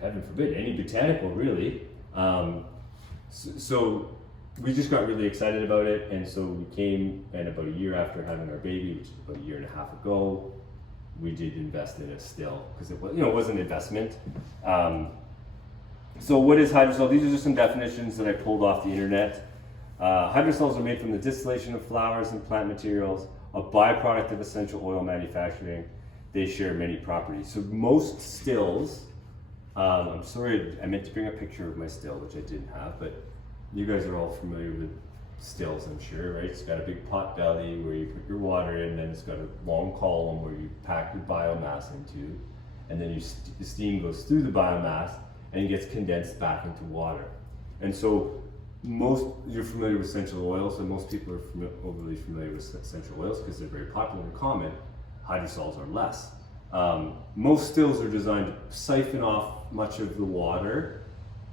heaven forbid, any botanical really. So we just got really excited about it, and so we came, and about a year after having our baby, which is about a year and a half ago, we did invest in a still, because it was, it was an investment. So what is hydrosol? These are just some definitions that I pulled off the internet. Hydrosols are made from the distillation of flowers and plant materials, a byproduct of essential oil manufacturing. They share many properties. So most stills, I'm sorry, I meant to bring a picture of my still, which I didn't have, but you guys are all familiar with stills, I'm sure, right? It's got a big pot belly where you put your water in, then it's got a long column where you pack your biomass into, and then the steam goes through the biomass and gets condensed back into water. And so you're familiar with essential oils, and most people are overly familiar with essential oils because they're very popular and common. Hydrosols are less. Most stills are designed to siphon off much of the water,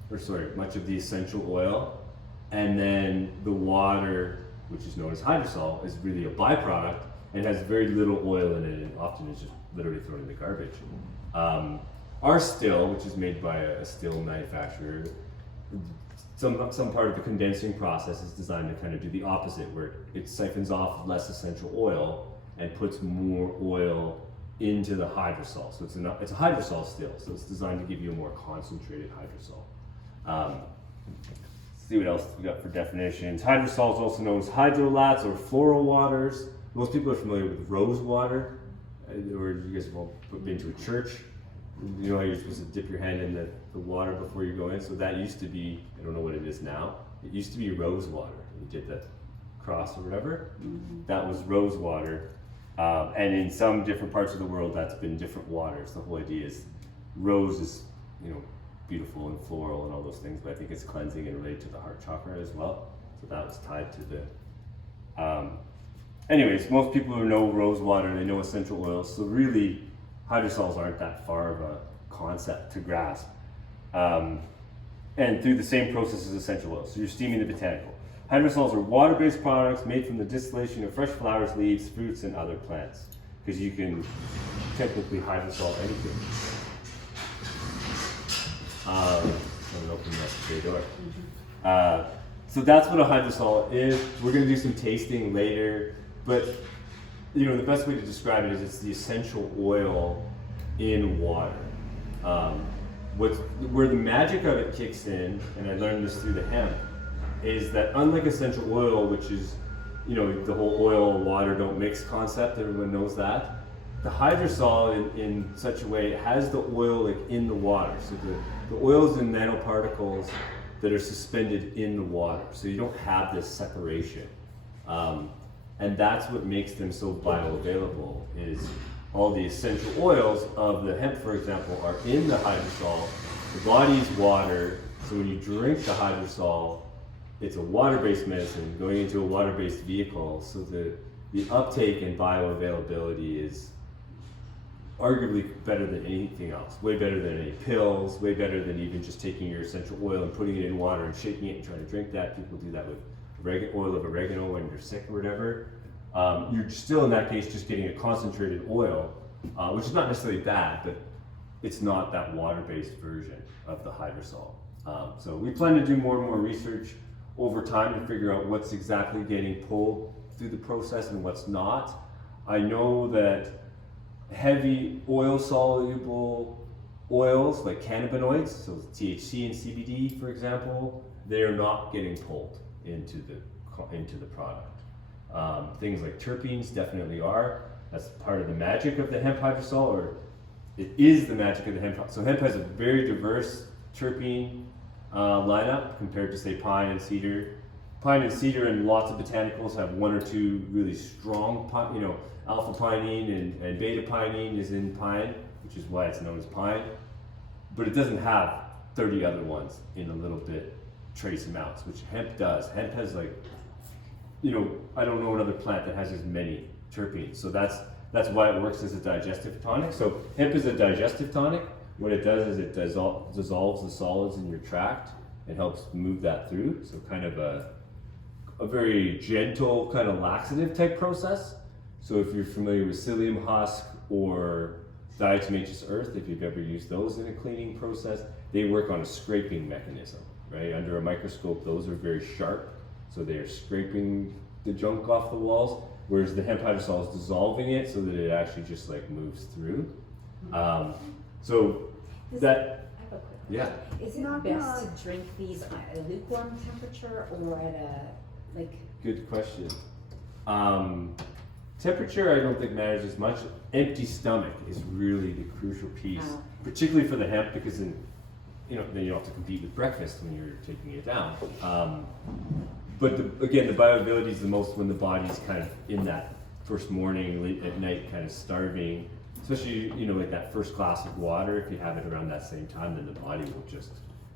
much of the essential oil, and then the water, which is known as hydrosol, is really a byproduct and has very little oil in it, and often is just literally thrown in the garbage. Our still, which is made by a still manufacturer, some part of the condensing process is designed to kind of do the opposite, where it siphons off less essential oil and puts more oil into the hydrosol. So it's a hydrosol still, so it's designed to give you a more concentrated hydrosol. See what else we got for definitions. Hydrosol is also known as hydrolats or floral waters. Most people are familiar with rose water, or you guys have all been to a church. You know how you're supposed to dip your hand in the water before you go in? So that used to be, I don't know what it is now, it used to be rose water. You did the cross or whatever. Mm-hmm. That was rose water. And in some different parts of the world, that's been different waters. The whole idea is rose is, beautiful and floral and all those things, but I think it's cleansing and related to the heart chakra as well. So that was tied to the. Anyways, most people who know rose water, they know essential oils. So really, hydrosols aren't that far of a concept to grasp. And through the same process as essential oils. So you're steaming the botanical. Hydrosols are water-based products made from the distillation of fresh flowers, leaves, fruits, and other plants. Because you can technically hydrosol anything. I'm gonna open that door. So that's what a hydrosol is. We're gonna do some tasting later, but the best way to describe it is it's the essential oil in water. Where the magic of it kicks in, and I learned this through the hemp, is that unlike essential oil, which is, the whole oil and water don't mix concept, everyone knows that. The hydrosol, in such a way, it has the oil in the water. So the oils and nanoparticles that are suspended in the water. So you don't have this separation. And that's what makes them so bioavailable, is all the essential oils of the hemp, for example, are in the hydrosol. The body's water, so when you drink the hydrosol, it's a water-based medicine going into a water-based vehicle. So the uptake and bioavailability is arguably better than anything else. Way better than any pills, way better than even just taking your essential oil and putting it in water and shaking it and trying to drink that. People do that with oil of oregano when you're sick or whatever. You're still in that case just getting a concentrated oil, which is not necessarily bad, but it's not that water-based version of the hydrosol. So we plan to do more and more research over time to figure out what's exactly getting pulled through the process and what's not. I know that heavy oil-soluble oils like cannabinoids, so THC and CBD, for example, they are not getting pulled into the product. Things like terpenes definitely are. That's part of the magic of the hemp hydrosol, or it is the magic of the hemp. So hemp has a very diverse terpene lineup compared to, say, pine and cedar. Pine and cedar and lots of botanicals have one or two really strong, alpha pinene and beta pinene is in pine, which is why it's known as pine. But it doesn't have 30 other ones in a little bit trace amounts, which hemp does. Hemp has I don't know another plant that has as many terpenes. So that's why it works as a digestive tonic. So hemp is a digestive tonic. What it does is it dissolves the solids in your tract and helps move that through. So kind of a very gentle kind of laxative type process. So if you're familiar with psyllium husk or diatomaceous earth, if you've ever used those in a cleaning process, they work on a scraping mechanism, right? Under a microscope, those are very sharp, so they are scraping the junk off the walls, whereas the hemp hydrosol is dissolving it so that it actually just like moves through. So I that, have a quick yeah. question. Is it best to drink these at a lukewarm temperature or at a, like? Good question. Temperature I don't think matters as much. Empty stomach is really the crucial piece, particularly for the hemp, because then you don't have to compete with breakfast when you're taking it down. But again, the bioavailability is the most when the body's kind of in that first morning, late at night, kind of starving. Especially, like that first glass of water, if you have it around that same time, then the body will just,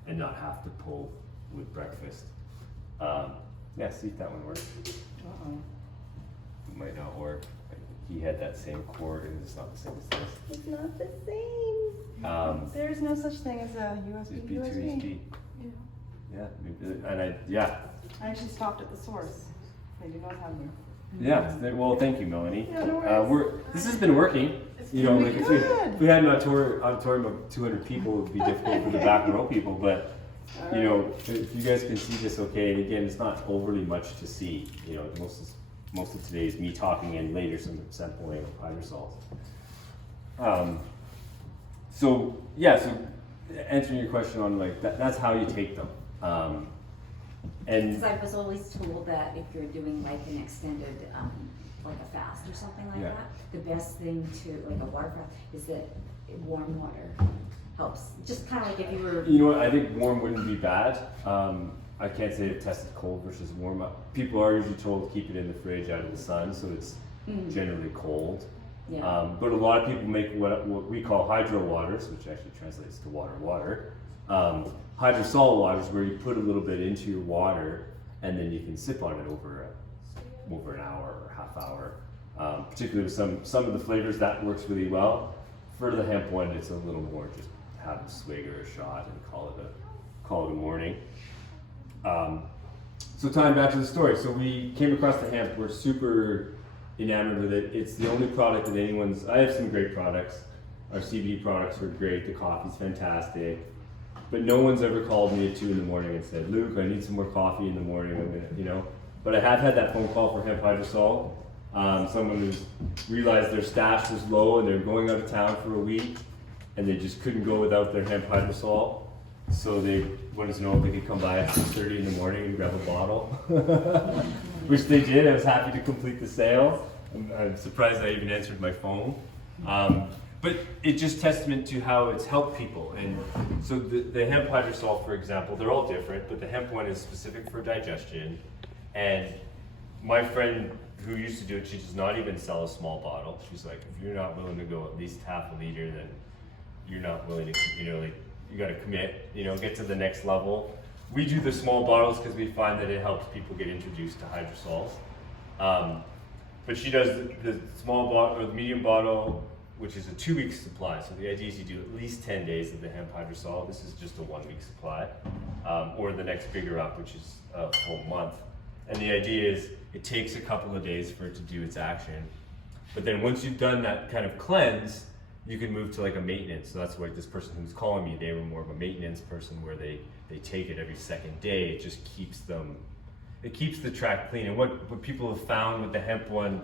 and not have to pull with breakfast. Yeah, see if that one works. It might not work. He had that same cord and it's not the same as this. It's not the same. There's no such thing as a USB to USB. Yeah, I actually stopped at the source. They do not have them. yeah. Well, thank you, Melanie. Yeah, no worries. This has been working. It's Like good. if we had an auditorium of 200 people, it would be difficult for the back row people. But if you guys can see this, okay. And again, it's not overly much to see. Most of today is me talking and later some sampling of hydrosols. So answering your question on like that's how you take them. And Because I was always told that if you're doing like an extended, like a fast or something like Yeah. that, the best thing to, like a watercraft, is that warm water helps. Just kind of like if you were. I think warm wouldn't be bad. I can't say I've tested cold versus warm. People are usually told to keep it in the fridge out of the sun, so it's generally cold. Yeah. But a lot of people make what we call hydro waters, which actually translates to water. Hydrosol waters, where you put a little bit into your water and then you can sip on it over an hour or half hour. Particularly with some of the flavors, that works really well. For the hemp one, it's a little more just have a swig or a shot and call it a morning. So tying back to the story, so we came across the hemp. We're super enamored with it. It's the only product that I have some great products. Our CBD products are great. The coffee's fantastic. But no one's ever called me at 2 in the morning and said, Luke, I need some more coffee in the morning. But I have had that phone call for hemp hydrosol. Someone who's realized their stash was low and they're going out of town for a week and they just couldn't go without their hemp hydrosol. So they wanted to know if they could come by at 6:30 in the morning and grab a bottle, which they did. I was happy to complete the sale. I'm surprised I even answered my phone. But it's just testament to how it's helped people. And so the hemp hydrosol, for example, they're all different, but the hemp one is specific for digestion. And my friend who used to do it, she does not even sell a small bottle. She's like, if you're not willing to go at least half a liter, then you're not willing to, you got to commit, get to the next level. We do the small bottles because we find that it helps people get introduced to hydrosols. But she does the small bottle or the medium bottle, which is a 2-week supply. So the idea is you do at least 10 days of the hemp hydrosol. This is just a 1-week supply, or the next bigger up, which is a full month. And the idea is it takes a couple of days for it to do its action. But then once you've done that kind of cleanse, you can move to like a maintenance. So that's why this person who's calling me, they were more of a maintenance person where they take it every second day. It just keeps the tract clean. And what people have found with the hemp one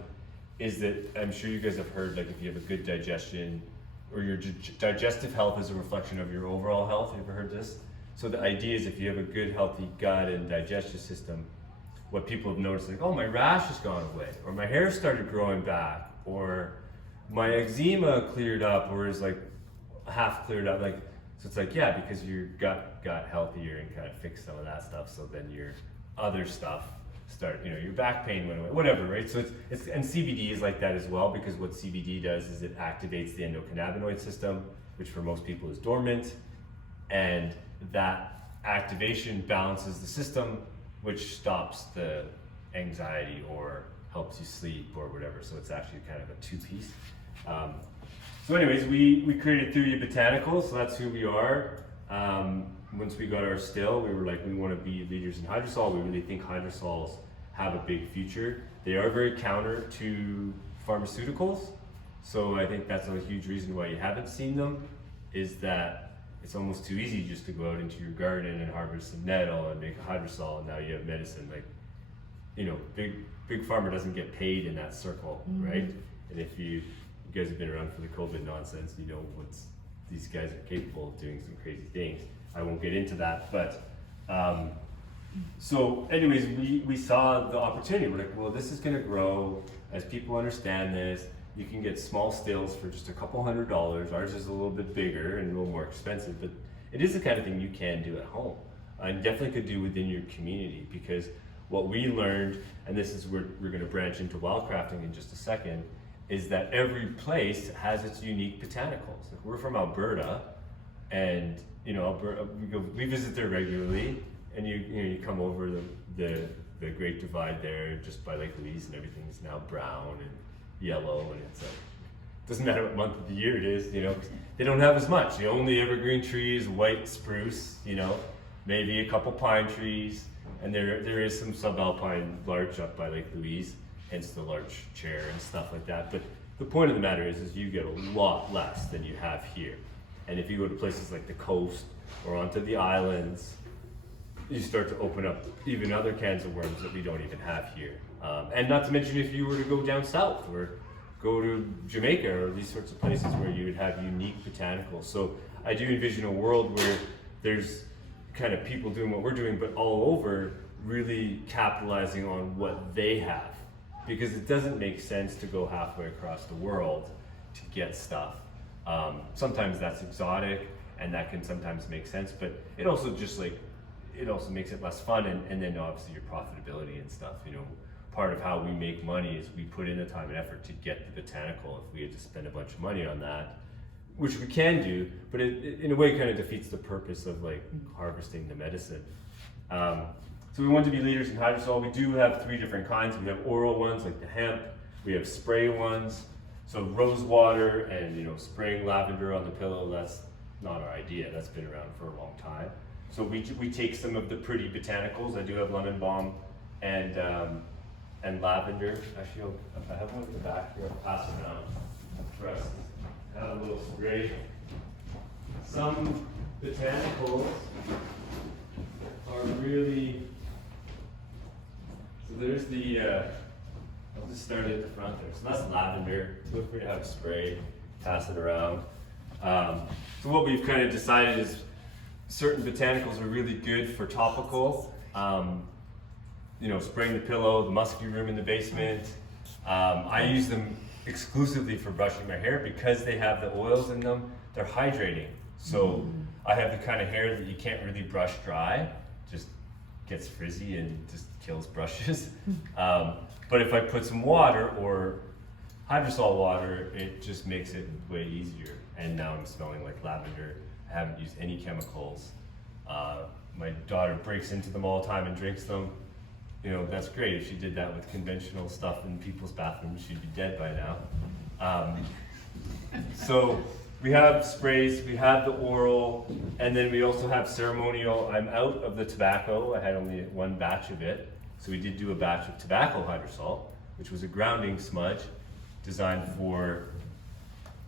is that, I'm sure you guys have heard, like if you have a good digestion or your digestive health is a reflection of your overall health. Have you ever heard this? So the idea is if you have a good healthy gut and digestive system, what people have noticed, like, oh, my rash has gone away, or my hair started growing back, or my eczema cleared up, or is like half cleared up. Like, so it's like, yeah, because your gut got healthier and kind of fixed some of that stuff. So then your other stuff your back pain went away, whatever, right? So it's and CBD is like that as well, because what CBD does is it activates the endocannabinoid system, which for most people is dormant, and that activation balances the system, which stops the anxiety or helps you sleep or whatever. So it's actually kind of a 2-piece. So anyways, we created Thuja Botanicals, so that's who we are. Once we got our still, we were like, we want to be leaders in hydrosol. We really think hydrosols have a big future. They are very counter to pharmaceuticals. So I think that's a huge reason why you haven't seen them, is that it's almost too easy just to go out into your garden and harvest some nettle and make a hydrosol, and now you have medicine. Like, you know, big farmer doesn't get paid in that circle, right? And if you guys have been around for the COVID nonsense, you know these guys are capable of doing some crazy things. I won't get into that, but so anyways, we saw the opportunity. We're like, well, this is gonna grow as people understand this. You can get small stills for just a couple $100. Ours is a little bit bigger and a little more expensive, but it is the kind of thing you can do at home. And definitely could do within your community, because what we learned, and this is where we're gonna branch into wildcrafting in just a second, is that every place has its unique botanicals. Like, we're from Alberta, and you know, Alberta, we visit there regularly, and you come over the Great Divide there, just by Lake Louise, and everything's now brown and yellow, and it's like, doesn't matter what month of the year it is, you know, they don't have as much. The only evergreen tree is white spruce, you know, maybe a couple pine trees, and there is some subalpine larch up by Lake Louise, hence the larch chair and stuff like that. But the point of the matter is you get a lot less than you have here. And if you go to places like the coast or onto the islands, you start to open up even other cans of worms that we don't even have here. And not to mention, if you were to go down south or go to Jamaica or these sorts of places where you would have unique botanicals. So I do envision a world where there's kind of people doing what we're doing, but all over, really capitalizing on what they have. Because it doesn't make sense to go halfway across the world to get stuff. Sometimes that's exotic, and that can sometimes make sense, but it also just like, it also makes it less fun, and then obviously your profitability and stuff, you know. Part of how we make money is we put in the time and effort to get the botanical. If we had to spend a bunch of money on that, which we can do, but it in a way kind of defeats the purpose of like harvesting the medicine. So we want to be leaders in hydrosol. We do have 3 different kinds. We have oral ones like the hemp. We have spray ones. So rose water and, you know, spraying lavender on the pillow, that's not our idea. That's been around for a long time. So we take some of the pretty botanicals. I do have lemon balm and lavender. Actually, if I have one in the back here, I'll pass it down for us. Have a little spray. Some botanicals are really, so there's the, I'll just start at the front there. So that's lavender. Feel free to have a spray, pass it around. So what we've kind of decided is certain botanicals are really good for topical. You know, spraying the pillow, the musky room in the basement. I use them exclusively for brushing my hair because they have the oils in them. They're hydrating. So I have the kind of hair that you can't really brush dry. Just gets frizzy and just kills brushes. But if I put some water or hydrosol water, it just makes it way easier. And now I'm smelling like lavender. I haven't used any chemicals. My daughter breaks into them all the time and drinks them. You know, that's great. If she did that with conventional stuff in people's bathrooms, she'd be dead by now. So we have sprays, we have the oral, and then we also have ceremonial. I'm out of the tobacco. I had only 1 batch of it. So we did do a batch of tobacco hydrosol, which was a grounding smudge designed for,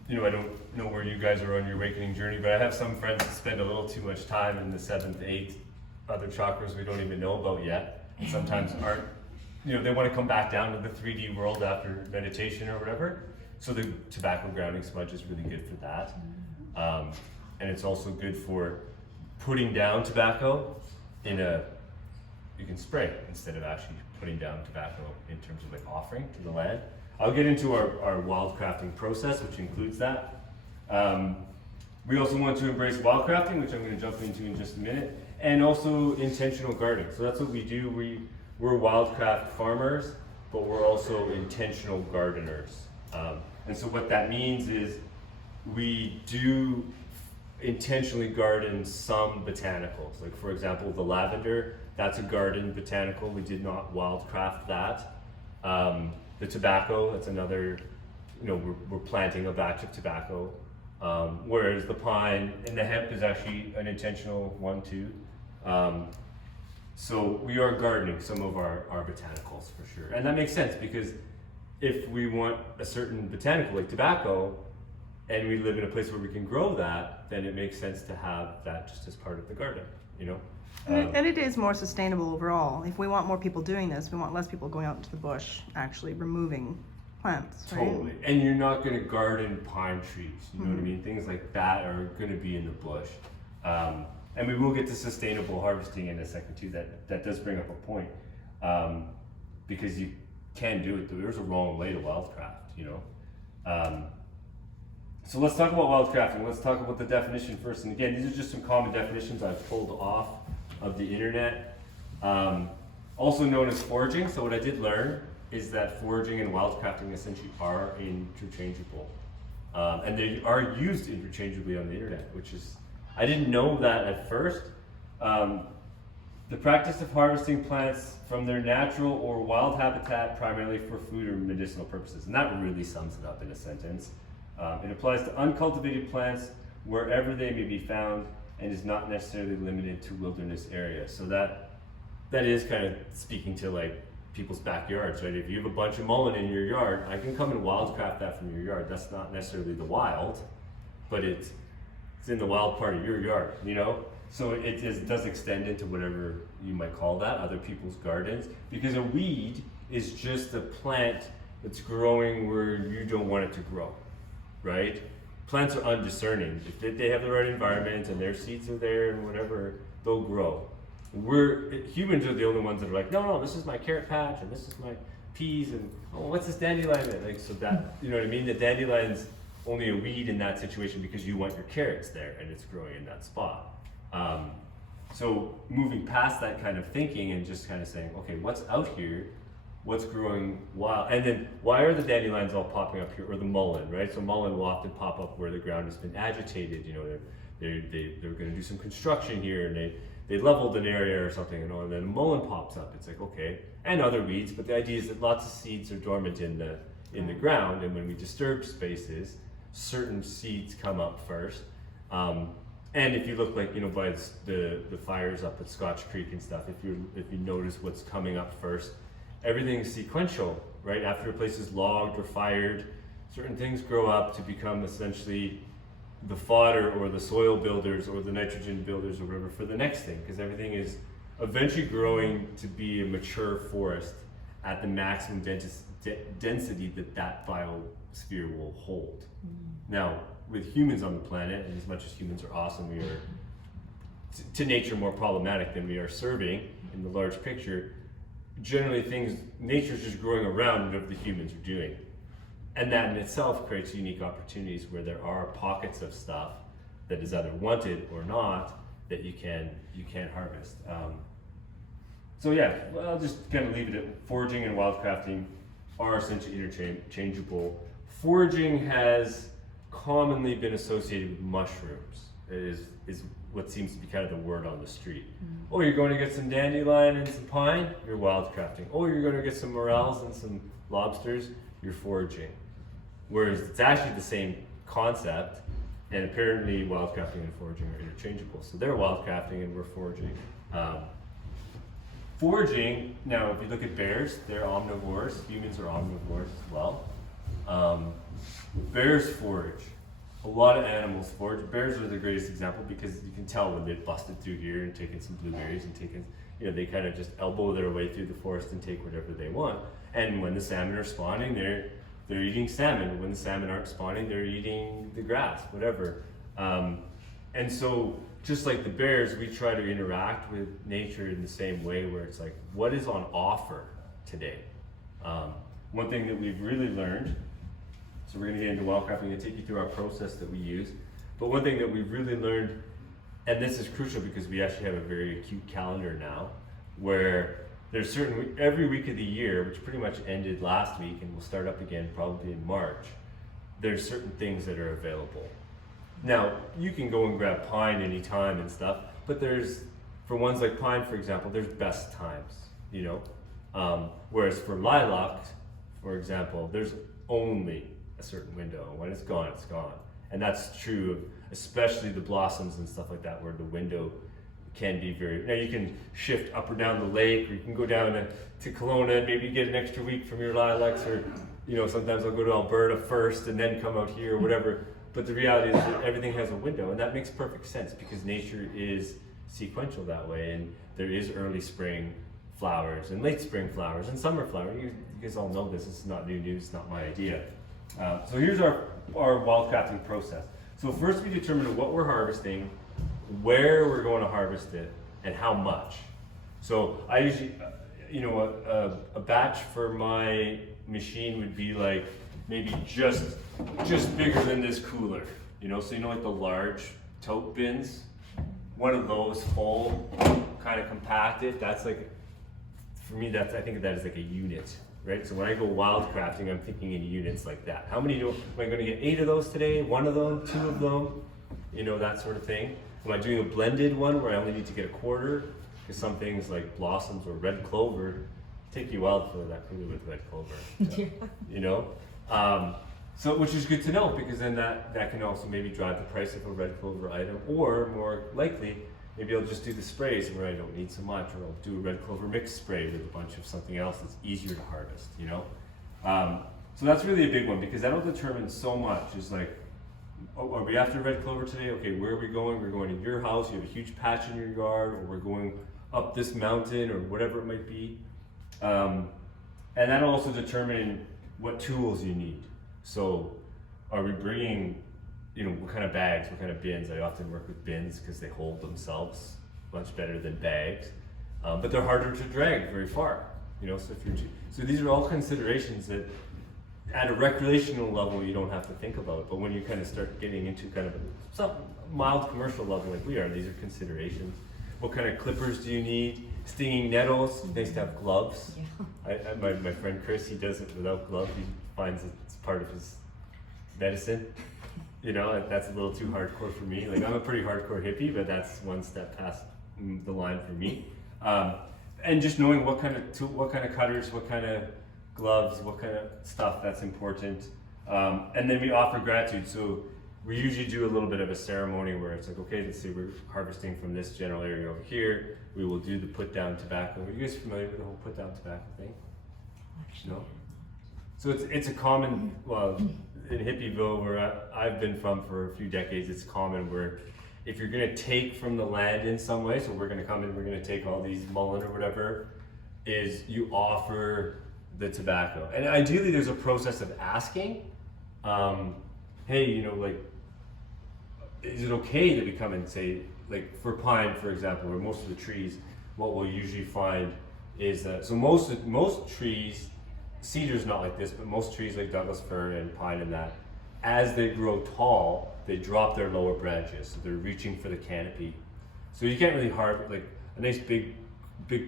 you know, I don't know where you guys are on your awakening journey, but I have some friends that spend a little too much time in the 7th, 8th, other chakras we don't even know about yet. And sometimes aren't, you know, they want to come back down to the 3D world after meditation or whatever. So the tobacco grounding smudge is really good for that. And it's also good for putting down tobacco in a, you can spray instead of actually putting down tobacco in terms of like offering to the land. I'll get into our wildcrafting process, which includes that. We also want to embrace wildcrafting, which I'm going to jump into in just a minute, and also intentional gardening. So that's what we do. We're wildcraft farmers, but we're also intentional gardeners. And so what that means is we do intentionally garden some botanicals. Like for example, the lavender, that's a garden botanical. We did not wildcraft that. The tobacco, that's another, you know, we're planting a batch of tobacco. Whereas the pine and the hemp is actually an intentional one too. So we are gardening some of our botanicals for sure. And that makes sense because if we want a certain botanical like tobacco, and we live in a place where we can grow that, then it makes sense to have that just as part of the garden, you know? And it is more sustainable overall. If we want more people doing this, we want less people going out into the bush actually removing plants, right? Totally. And you're not going to garden pine trees, you know what I mean? Things like that are going to be in the bush. And we will get to sustainable harvesting in a second too. That does bring up a point, because you can do it. There's a wrong way to wildcraft, you know? So let's talk about wildcrafting. Let's talk about the definition first. And again, these are just some common definitions I've pulled off of the internet. Also known as foraging. So what I did learn is that foraging and wildcrafting essentially are interchangeable. And they are used interchangeably on the internet, which is, I didn't know that at first. The practice of harvesting plants from their natural or wild habitat primarily for food or medicinal purposes. And that really sums it up in a sentence. It applies to uncultivated plants wherever they may be found and is not necessarily limited to wilderness areas. So that is kind of speaking to like people's backyards, right? If you have a bunch of mullein in your yard, I can come and wildcraft that from your yard. That's not necessarily the wild, but it's in the wild part of your yard, you know? So it does extend into whatever you might call that, other people's gardens, because a weed is just a plant that's growing where you don't want it to grow, right? Plants are undiscerning. If they have the right environment and their seeds are there and whatever, they'll grow. Humans are the only ones that are like, no, this is my carrot patch and this is my peas and what's this dandelion? Like, so that, you know what I mean? The dandelion's only a weed in that situation because you want your carrots there and it's growing in that spot. So moving past that kind of thinking and just kind of saying, okay, what's out here? What's growing wild? And then why are the dandelions all popping up here, or the mullein, right? So mullein will often pop up where the ground has been agitated. You know, they're going to do some construction here, and they leveled an area or something, you know, and then mullein pops up. It's like, okay, and other weeds, but the idea is that lots of seeds are dormant in the ground, and when we disturb spaces, certain seeds come up first. And if you look like, you know, by the fires up at Scotch Creek and stuff, if you notice what's coming up first, everything's sequential, right? After a place is logged or fired, certain things grow up to become essentially the fodder or the soil builders or the nitrogen builders or whatever for the next thing, because everything is eventually growing to be a mature forest at the maximum density that biosphere will hold. Now, with humans on the planet, and as much as humans are awesome, we are to nature more problematic than we are serving in the large picture. Generally nature's just growing around whatever the humans are doing. And that in itself creates unique opportunities where there are pockets of stuff that is either wanted or not that you can harvest. So yeah, well, I'll just kind of leave it at foraging and wildcrafting are essentially interchangeable. Foraging has commonly been associated with mushrooms. It is what seems to be kind of the word on the street. Oh, you're going to get some dandelion and some pine, you're wildcrafting. Oh, you're going to get some morels and some lobsters, you're foraging. Whereas it's actually the same concept, and apparently wildcrafting and foraging are interchangeable. So they're wildcrafting and we're foraging. Foraging, now if you look at bears, they're omnivores. Humans are omnivores as well. Bears forage. A lot of animals forage. Bears are the greatest example because you can tell when they've busted through here and taken some blueberries and taken, you know, they kind of just elbow their way through the forest and take whatever they want. And when the salmon are spawning, they're eating salmon. When the salmon aren't spawning, they're eating the grass, whatever. And so just like the bears, we try to interact with nature in the same way where it's like, what is on offer today? One thing that we've really learned, so we're gonna get into wildcrafting and take you through our process that we use, but one thing that we've really learned, and this is crucial because we actually have a very acute calendar now, where there's every week of the year, which pretty much ended last week and will start up again probably in March, there's certain things that are available. Now, you can go and grab pine anytime and stuff, but for ones like pine, for example, there's best times, you know? Whereas for lilac, for example, there's only a certain window. When it's gone, it's gone. And that's true of especially the blossoms and stuff like that, where the window can be now you can shift up or down the lake, or you can go down to Kelowna and maybe get an extra week from your lilacs, or sometimes I'll go to Alberta first and then come out here or whatever. But the reality is that everything has a window, and that makes perfect sense because nature is sequential that way, and there is early spring flowers and late spring flowers and summer flowers. You guys all know this. It's not new news. It's not my idea. So here's our wildcrafting process. So first we determine what we're harvesting, where we're going to harvest it, and how much. So I usually, a batch for my machine would be like maybe just bigger than this cooler. So like the large tote bins, one of those full, kind of compacted. That's like, for me, I think of that as like a unit, right? So when I go wildcrafting, I'm thinking in units like that. Am I going to get 8 of those today? 1 of them? 2 of them? That sort of thing. Am I doing a blended one where I only need to get a quarter? Because some things like blossoms or red clover take you out for that cooler with red clover. So which is good to know, because then that can also maybe drive the price of a red clover item, or more likely, maybe I'll just do the sprays where I don't need so much, or I'll do a red clover mix spray with a bunch of something else that's easier to harvest, So that's really a big one, because that'll determine so much. Is like, are we after red clover today? Okay, where are we going? We're going to your house, you have a huge patch in your yard, or we're going up this mountain, or whatever it might be. And that'll also determine what tools you need. So are we bringing, what kind of bags, what kind of bins? I often work with bins because they hold themselves much better than bags, but they're harder to drag very far. So these are all considerations that at a recreational level you don't have to think about, but when you kind of start getting into kind of some mild commercial level like we are, these are considerations. What kind of clippers do you need? Stinging nettles, nice to have gloves. Yeah. My friend Chris, he does it without gloves. He finds it's part of his medicine. That's a little too hardcore for me. Like, I'm a pretty hardcore hippie, but that's one step past the line for me. And just knowing what kind of cutters, what kind of gloves, what kind of stuff that's important. And then we offer gratitude. So we usually do a little bit of a ceremony where it's like, okay, let's say we're harvesting from this general area over here. We will do the put down tobacco. Are you guys familiar with the whole put down tobacco thing? No? So it's a common, in Hippieville, where I've been from for a few decades, it's common where if you're gonna take from the land in some way, so we're gonna come in, we're gonna take all these mullen or whatever, is you offer the tobacco. And ideally there's a process of asking, hey, is it okay that we come and say, like for pine, for example, or most of the trees, what we'll usually find is that, so most trees, cedar's not like this, but most trees like Douglas fir and pine and that, as they grow tall, they drop their lower branches, so they're reaching for the canopy. So you can't really harvest, like a nice big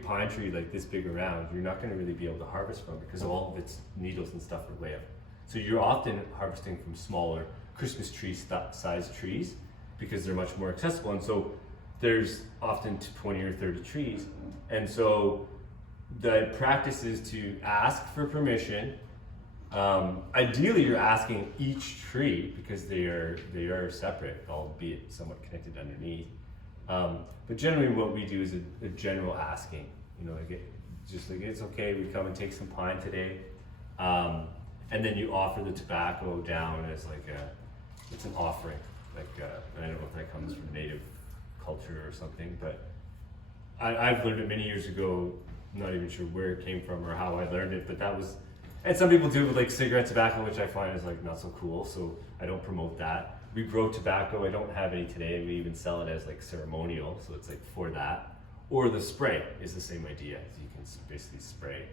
pine tree like this big around, you're not gonna really be able to harvest from, because all of its needles and stuff are way up. So you're often harvesting from smaller Christmas tree size trees, because they're much more accessible. And so there's often 20 or 30 trees. And so the practice is to ask for permission. Ideally you're asking each tree, because they are separate, albeit somewhat connected underneath. But generally what we do is a general asking, just like, it's okay, we come and take some pine today. And then you offer the tobacco down as like it's an offering. Like, I don't know if that comes from native culture or something, but I've learned it many years ago. I'm not even sure where it came from or how I learned it, but that was, and some people do it with like cigarette tobacco, which I find is like not so cool, so I don't promote that. We grow tobacco, I don't have any today, we even sell it as like ceremonial, so it's like for that. Or the spray is the same idea, so you can basically spray.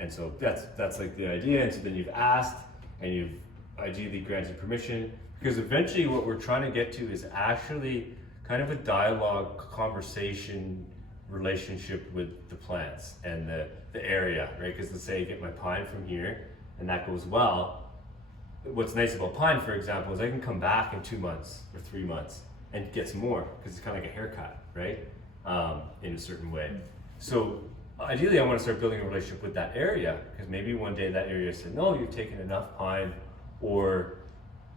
And so that's like the idea, and so then you've asked, and you've ideally granted permission, because eventually what we're trying to get to is actually kind of a dialogue, conversation, relationship with the plants and the area, right? Because let's say I get my pine from here, and that goes well. What's nice about pine, for example, is I can come back in 2 months or 3 months and get some more, because it's kind of like a haircut, right? In a certain way. So ideally I want to start building a relationship with that area, because maybe one day that area said, no, you've taken enough pine, or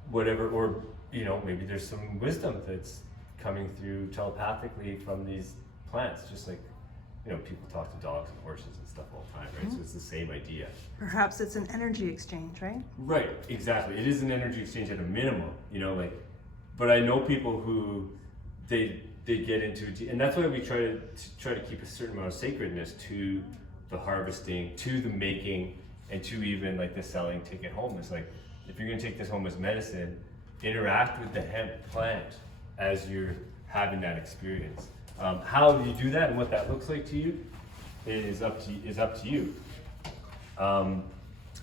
whatever, or maybe there's some wisdom that's coming through telepathically from these plants, just like you know, people talk to dogs and horses and stuff all the time, right? So it's the same idea. Perhaps it's an energy exchange, right? Right, exactly. It is an energy exchange at a minimum, you know, like, but I know people who they get into it, and that's why we try to keep a certain amount of sacredness to the harvesting, to the making, and to even like the selling, take it home. It's like, if you're gonna take this home as medicine, interact with the hemp plant as you're having that experience. How you do that and what that looks like to you is up to you. Well,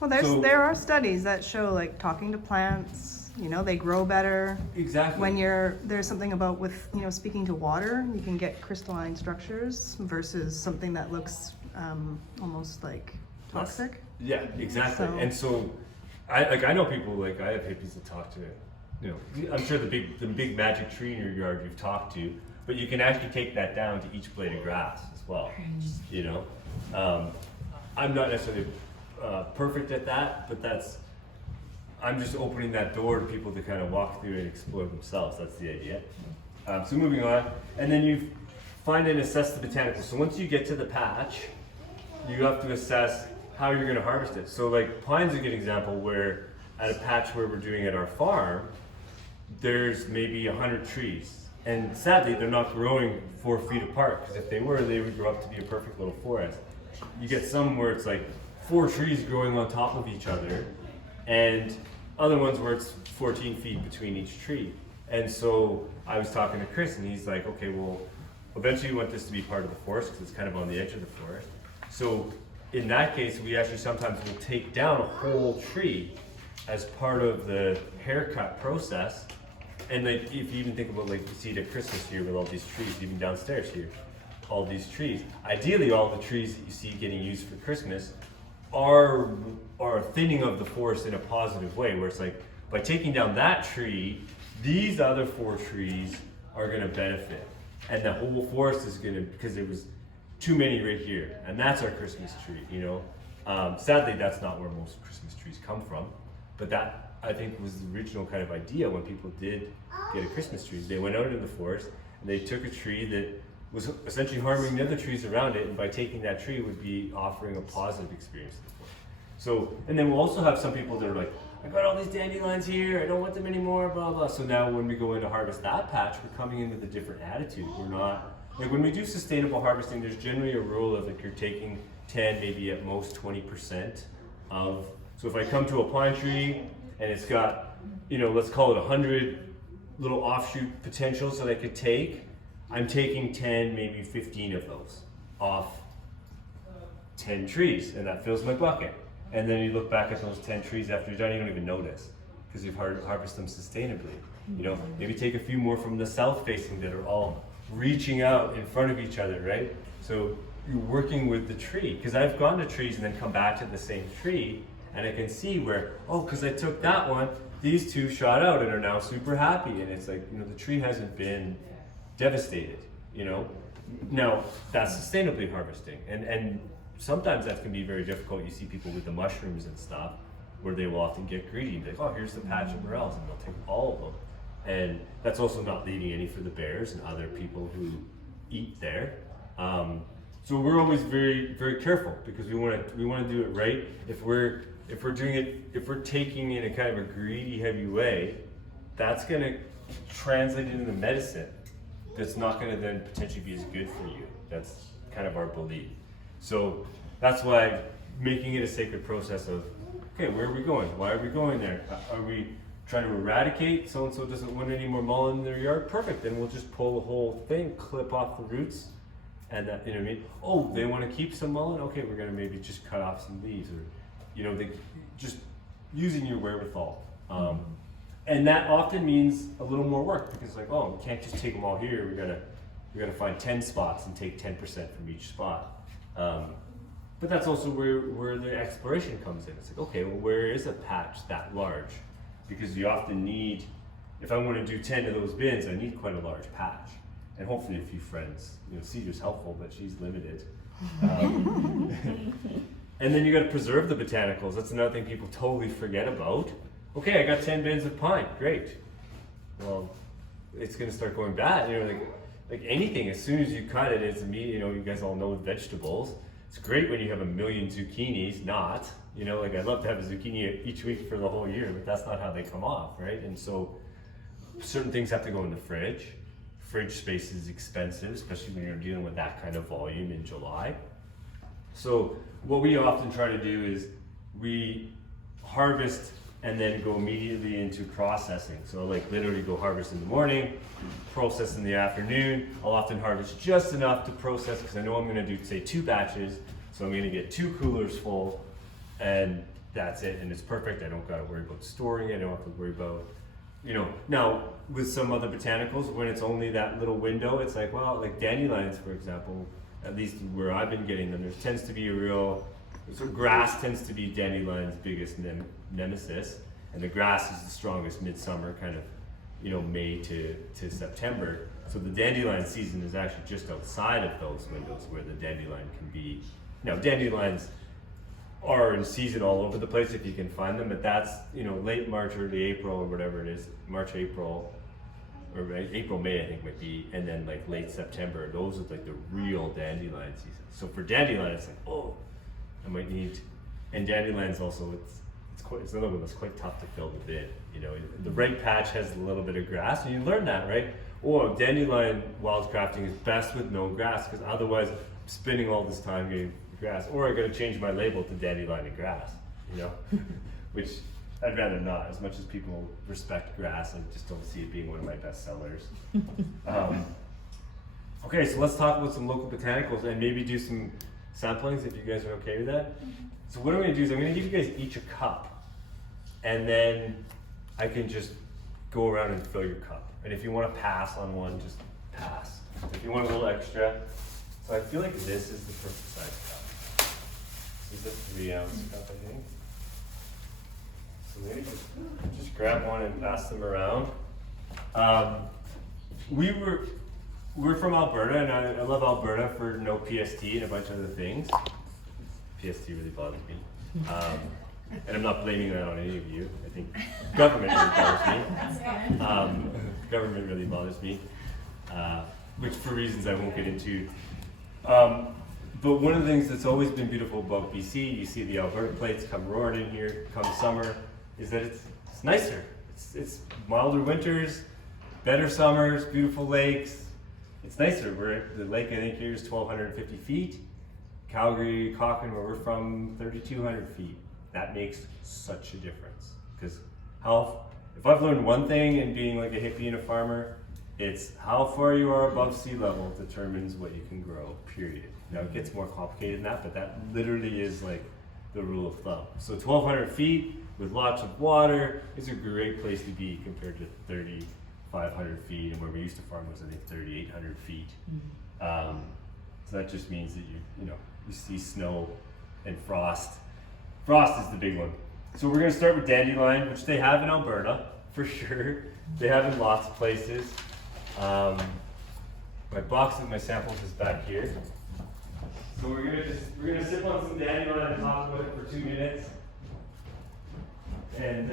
there are studies that show like talking to plants, you know, they grow better. Exactly. When there's something about with, you know, speaking to water, you can get crystalline structures versus something that looks almost like toxic. Yeah, exactly. So- And so, I know people, like, I have hippies that talk to, you know, I'm sure the big magic tree in your yard you've talked to, but you can actually take that down to each blade of grass as well, you know? I'm not necessarily perfect at that, but I'm just opening that door to people to kind of walk through and explore themselves. That's the idea. So moving on, and then you find and assess the botanicals. So once you get to the patch, you have to assess how you're going to harvest it. So like pine's a good example where at a patch where we're doing at our farm, there's maybe 100 trees. And sadly, they're not growing 4 feet apart, because if they were, they would grow up to be a perfect little forest. You get some where it's like 4 trees growing on top of each other, and other ones where it's 14 feet between each tree. And so I was talking to Chris, and he's like, okay, well, eventually we want this to be part of the forest, because it's kind of on the edge of the forest. So in that case, we actually sometimes will take down a whole tree as part of the haircut process. And like, if you even think about like you see it at Christmas here with all these trees, even downstairs here, all these trees. Ideally, all the trees that you see getting used for Christmas are a thinning of the forest in a positive way, where it's like, by taking down that tree, these other 4 trees are gonna benefit. And the whole forest is gonna, because there was too many right here, and that's our Christmas tree, you know? Sadly, that's not where most Christmas trees come from, but that, I think, was the original kind of idea when people did get a Christmas tree. They went out into the forest and they took a tree that was essentially harming the other trees around it, and by taking that tree would be offering a positive experience to the forest. So, and then we'll also have some people that are like, I got all these dandelions here, I don't want them anymore, blah, blah. So now when we go in to harvest that patch, we're coming in with a different attitude. We're not, like when we do sustainable harvesting, there's generally a rule of like you're taking 10, maybe at most 20% of, so if I come to a pine tree and it's got, you know, let's call it 100 little offshoot potentials that I could take, I'm taking 10, maybe 15 of those off 10 trees, and that fills my bucket. And then you look back at those 10 trees after you're done, you don't even notice, because you've harvested them sustainably. You know, maybe take a few more from the south facing that are all reaching out in front of each other, right? So you're working with the tree, because I've gone to trees and then come back to the same tree, and I can see where, oh, because I took that one, these 2 shot out and are now super happy. And it's like, you know, the tree hasn't been devastated, you know? Now, that's sustainably harvesting. And sometimes that can be very difficult. You see people with the mushrooms and stuff, where they will often get greedy and be like, oh, here's the patch of morels, and they'll take all of them. And that's also not leaving any for the bears and other people who eat there. So we're always very, very careful, because we want to do it right. If we're taking in a kind of a greedy, heavy way, that's going to translate into the medicine. That's not going to then potentially be as good for you. That's kind of our belief. So that's why making it a sacred process of, okay, where are we going? Why are we going there? Are we trying to eradicate so-and-so doesn't want any more mullein in their yard? Perfect, then we'll just pull the whole thing, clip off the roots, and that, you know what I mean? Oh, they want to keep some mullein? Okay, we're going to maybe just cut off some leaves, or, you know, just using your wherewithal. And that often means a little more work, because like, oh, we can't just take them all here. We gotta find 10 spots and take 10% from each spot. But that's also where the exploration comes in. It's like, okay, well, where is a patch that large? Because you often need, if I want to do 10 of those bins, I need quite a large patch, and hopefully a few friends. You know, Cedar's helpful, but she's limited. And then you got to preserve the botanicals. That's another thing people totally forget about. Okay, I got 10 bins of pine, great. Well, it's going to start going bad. You know, like like anything, as soon as you cut it, it's immediate. You know, you guys all know with vegetables, it's great when you have a million zucchinis. Not, you know, like I'd love to have a zucchini each week for the whole year, but that's not how they come off, right? And so certain things have to go in the fridge. Fridge space is expensive, especially when you're dealing with that kind of volume in July. So what we often try to do is we harvest and then go immediately into processing. So like literally go harvest in the morning, process in the afternoon. I'll often harvest just enough to process because I know I'm gonna do, say, 2 batches. So I'm gonna get 2 coolers full and that's it, and it's perfect. I don't gotta worry about storing it. I don't have to worry about, you know, now with some other botanicals, when it's only that little window, it's like, well, like dandelions, for example, at least where I've been getting them, there tends to be a real, so grass tends to be dandelion's biggest nemesis, and the grass is the strongest midsummer, kind of, you know, May to September. So the dandelion season is actually just outside of those windows where the dandelion can be. Now dandelions are in season all over the place if you can find them, but that's, you know, late March, early April, or whatever it is, March, April, or April, May, I think might be, and then like late September. Those are like the real dandelion season. So for dandelion, it's like, oh, I might need, and dandelions also, it's another one that's quite tough to fill the bin. You know, the right patch has a little bit of grass, and you learn that, right? Or dandelion wildcrafting is best with no grass, because otherwise I'm spending all this time getting grass, or I gotta change my label to dandelion and grass, you know, which I'd rather not. As much as people respect grass, I just don't see it being one of my best sellers. Okay, so let's talk about some local botanicals and maybe do some samplings if you guys are okay with that. So what I'm gonna do is I'm gonna give you guys each a cup, and then I can just go around and fill your cup. And if you wanna pass on one, just pass. If you want a little extra, so I feel like this is the perfect size cup. This is a 3 ounce cup, I think. So maybe just grab one and pass them around. We're from Alberta, and I love Alberta for no PST and a bunch of other things. PST really bothers me. And I'm not blaming that on any of you. I think government really bothers me. Government really bothers me, which for reasons I won't get into. But one of the things that's always been beautiful about BC, you see the Alberta plates come roaring in here come summer, is that it's nicer. It's milder winters, better summers, beautiful lakes. It's nicer. The lake, I think, here is 1,250 feet. Calgary, Cochrane, where we're from, 3,200 feet. That makes such a difference. Because if I've learned one thing in being like a hippie and a farmer, it's how far you are above sea level determines what you can grow, period. Now it gets more complicated than that, but that literally is like the rule of thumb. So 1,200 feet with lots of water is a great place to be compared to 3,500 feet, and where we used to farm was, I think, 3,800 feet. So that just means that you see snow and frost. Frost is the big one. So we're gonna start with dandelion, which they have in Alberta, for sure. They have in lots of places. My box of my samples is back here. So we're gonna sip on some dandelion and talk about it for 2 minutes. And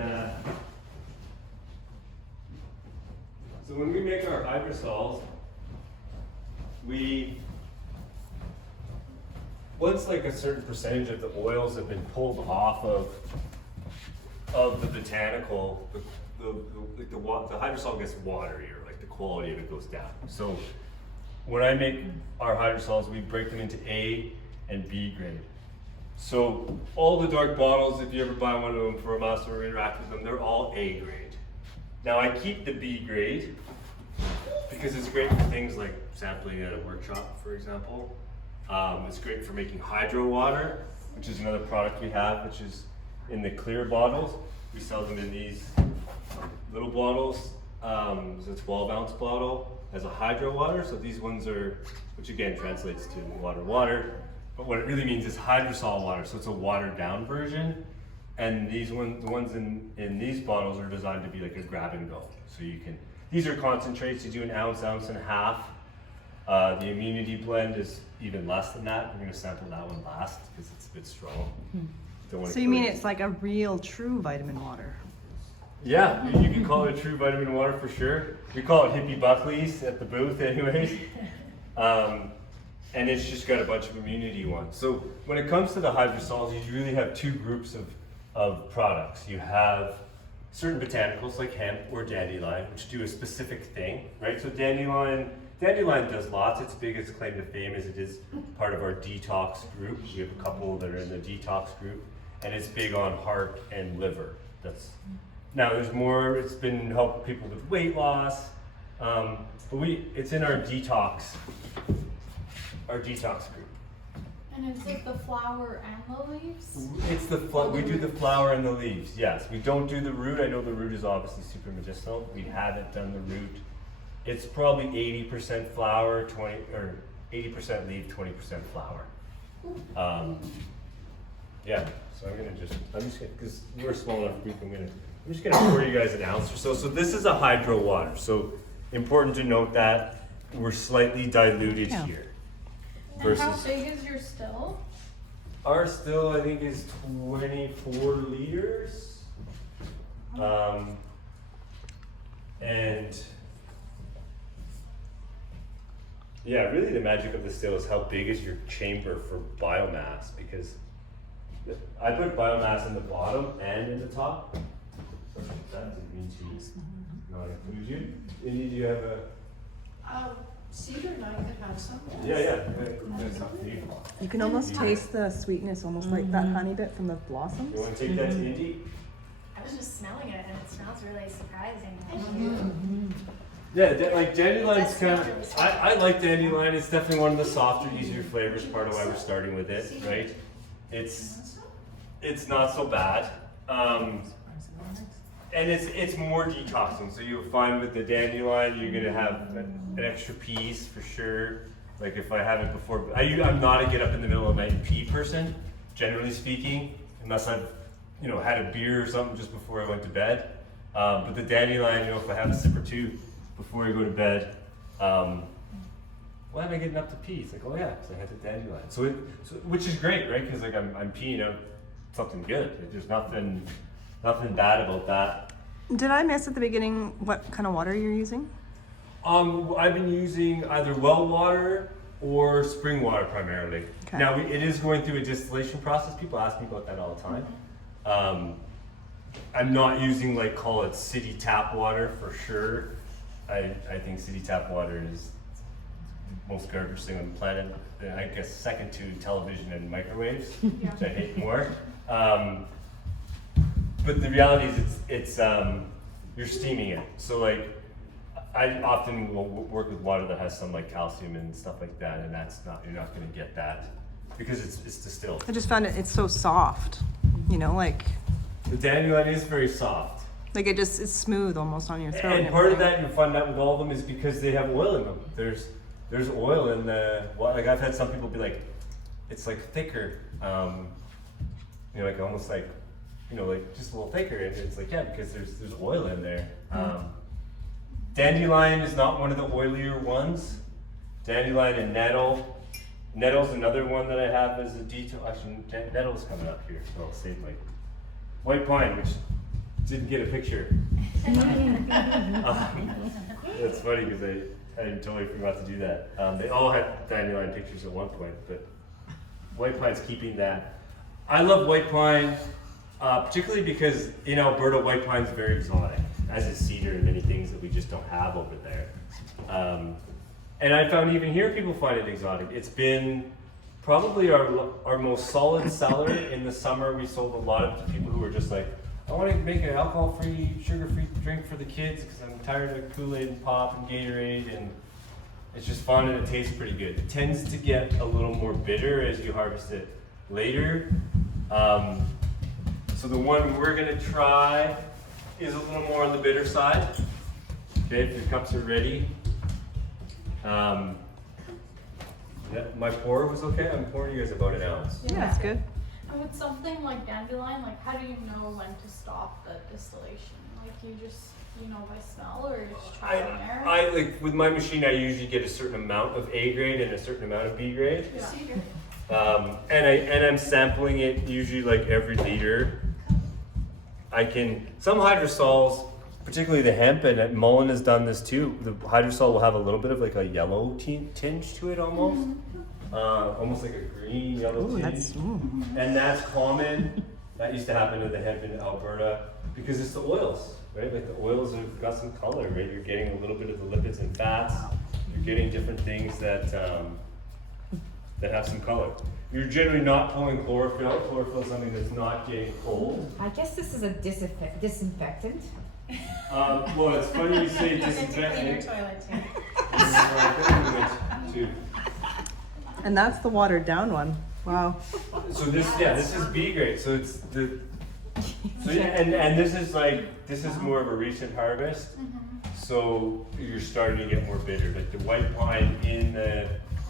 so when we make our hydrosols, once like a certain percentage of the oils have been pulled off of the botanical, the hydrosol gets waterier, like the quality of it goes down. So when I make our hydrosols, we break them into A and B grade. So all the dark bottles, if you ever buy one of them from us or interact with them, they're all A grade. Now I keep the B grade because it's great for things like sampling at a workshop, for example. It's great for making hydro water, which is another product we have, which is in the clear bottles. We sell them in these little bottles. It's a 12 ounce bottle, has a hydro water. So these ones are, which again translates to water. But what it really means is hydrosol water. So it's a watered down version. And the ones in these bottles are designed to be like a grab and go. So these are concentrates. You do an ounce and a half. The immunity blend is even less than that. We're going to sample that one last because it's a bit strong. So you mean it's like a real true vitamin water? Yeah, you can call it a true vitamin water for sure. We call it Hippie Buckley's at the booth anyways. And it's just got a bunch of immunity ones. So when it comes to the hydrosols, you really have two groups of products. You have certain botanicals like hemp or dandelion, which do a specific thing, right? So dandelion does lots. Its biggest claim to fame is it is part of our detox group. We have a couple that are in the detox group, and it's big on heart and liver. Now there's more. It's been helping people with weight loss, but it's in our detox group. And is it the flower and the leaves? It's we do the flower and the leaves. Yes, we don't do the root. I know the root is obviously super medicinal. We haven't done the root. It's probably 80% flower, 80% leaf, 20% flower. Yeah. So I'm just gonna, because we're a small enough group, I'm just gonna pour you guys an ounce or so. So this is a hydro water. So important to note that we're slightly diluted here. And how big is your still? Our still, I think, is 24 liters. And yeah, really the magic of the still is how big is your chamber for biomass, because I put biomass in the bottom and in the top. So that's a green cheese. Not include you. Indy, do you have a? Cedar and I could have some. Yeah. That's up to you. You can almost taste the sweetness, almost like that honey bit from the blossoms. You want to take that to Indy? I was just smelling it and it smells really surprising. Yeah, like dandelion's kind of, I like dandelion. It's definitely one of the softer, easier flavors, part of why we're starting with it, right? It's not so bad. And it's more detoxing. So you'll find with the dandelion, you're gonna have an extra piece for sure. Like if I have it before, I'm not a get up in the middle of the night and pee person, generally speaking, unless I've had a beer or something just before I went to bed. But the dandelion, if I have a sip or two before I go to bed, why am I getting up to pee? It's like, oh yeah, because I had the dandelion. So which is great, right? Because like I'm peeing out something good. There's nothing bad about that. Did I miss at the beginning what kind of water you're using? I've been using either well water or spring water primarily. Okay. Now it is going through a distillation process. People ask me about that all the time. I'm not using call it city tap water for sure. I think city tap water is the most garbage thing on the planet. I guess second to television and microwaves, which I hate more. But the reality is it's you're steaming it. So I often will work with water that has some calcium and stuff like that, and you're not going to get that because it's distilled. I just found it's so soft, The dandelion is very soft. It's smooth almost on your throat. And part of that you'll find out with all of them is because they have oil in them. There's oil in the I've had some people be like, it's thicker, almost just a little thicker. And it's because there's oil in there. Dandelion is not one of the oilier ones. Dandelion and nettle. Nettle's another one that I have as a detail. Actually, nettle's coming up here, so I'll save white pine, which didn't get a picture. That's funny because I totally forgot to do that. They all had dandelion pictures at one point, but white pine's keeping that. I love white pine, particularly because in Alberta, white pine's very exotic, as is cedar and many things that we just don't have over there. And I found even here people find it exotic. It's been probably our most solid seller in the summer. We sold a lot of to people who were just like, I want to make an alcohol-free, sugar-free drink for the kids because I'm tired of Kool-Aid and Pop and Gatorade, and it's just fun and it tastes pretty good. It tends to get a little more bitter as you harvest it later. So the one we're going to try is a little more on the bitter side. Okay, if your cups are ready. My pour was okay. I'm pouring you guys about an ounce. Yeah, that's good. And with something like dandelion, how do you know when to stop the distillation? You just, by smell, or you just try and error? I with my machine, I usually get a certain amount of A grade and a certain amount of B grade. Yeah. And I'm sampling it usually every liter. some hydrosols, particularly the hemp, and Mullen has done this too. The hydrosol will have a little bit of like a yellow tinge to it almost. Almost like a green yellow Ooh, tinge. And that's common. That used to happen to the hemp in Alberta because it's the oils, right? Like the oils have got some color, right? You're getting a little bit of the lipids and fats. You're getting different things that have some color. You're generally not pulling chlorophyll. Chlorophyll is something that's not getting cold. I guess this is a disinfectant. Well, it's funny you say And to clean your disinfectant. toilet too. And that's the watered down one. Wow. So this is B grade. So it's the and this is more of a recent harvest. So you're starting to get more bitter. Like the white pine in the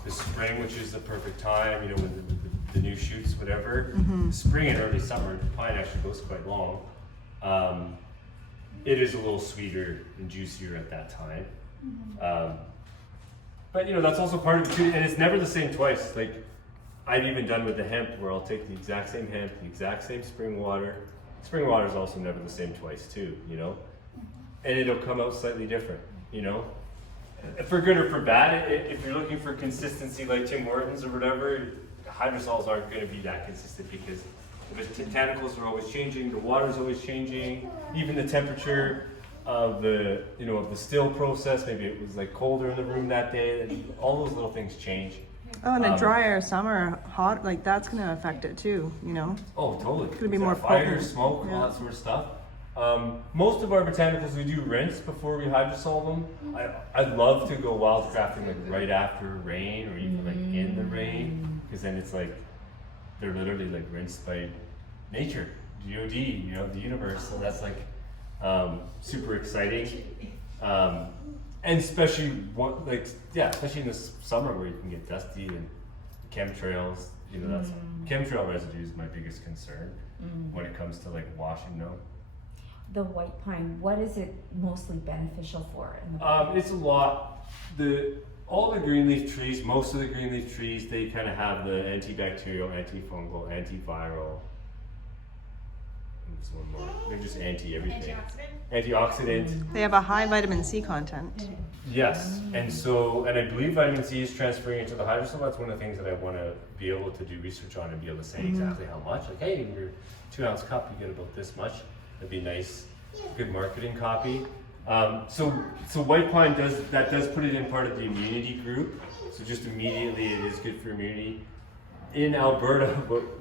spring, which is the perfect time, you know, with the new shoots, whatever. Spring and early summer, the pine actually goes quite long. It is a little sweeter and juicier at that time. But you know, that's also part of it too, and it's never the same twice. Like I've even done with the hemp where I'll take the exact same hemp, the exact same spring water. Spring water is also never the same twice too, you know? And it'll come out slightly different, you know? For good or for bad, if you're looking for consistency like Tim Hortons or whatever, hydrosols aren't gonna be that consistent because the botanicals are always changing, the water's always changing, even the temperature of the still process, maybe it was like colder in the room that day, and all those little things change. Oh, and a drier summer, hot, like that's gonna affect it too, you know? Oh, totally. It's gonna be more fire, potent. smoke, all that sort of stuff. Most of our botanicals we do rinse before we hydrosol them. I'd love to go wildcrafting like right after rain or even like in the rain, because then it's like they're literally like rinsed by nature, God, you know, the universe. So that's like super exciting. And especially especially in the summer where you can get dusty and chemtrails. You know, that's chemtrail residue is my biggest concern when it comes to like washing them. The white pine, what is it mostly beneficial for? It's a lot. All the greenleaf trees, most of the greenleaf trees, they kind of have the antibacterial, antifungal, antiviral. There's one more. They're just anti-everything. Antioxidant. They have a high vitamin C content. Yes, and I believe vitamin C is transferring into the hydrosol. That's one of the things that I want to be able to do research on and be able to say exactly how much. Like, hey, in your 2-ounce cup, you get about this much. That'd be nice, good marketing copy. So white pine does put it in part of the immunity group. So just immediately, it is good for immunity. In Alberta,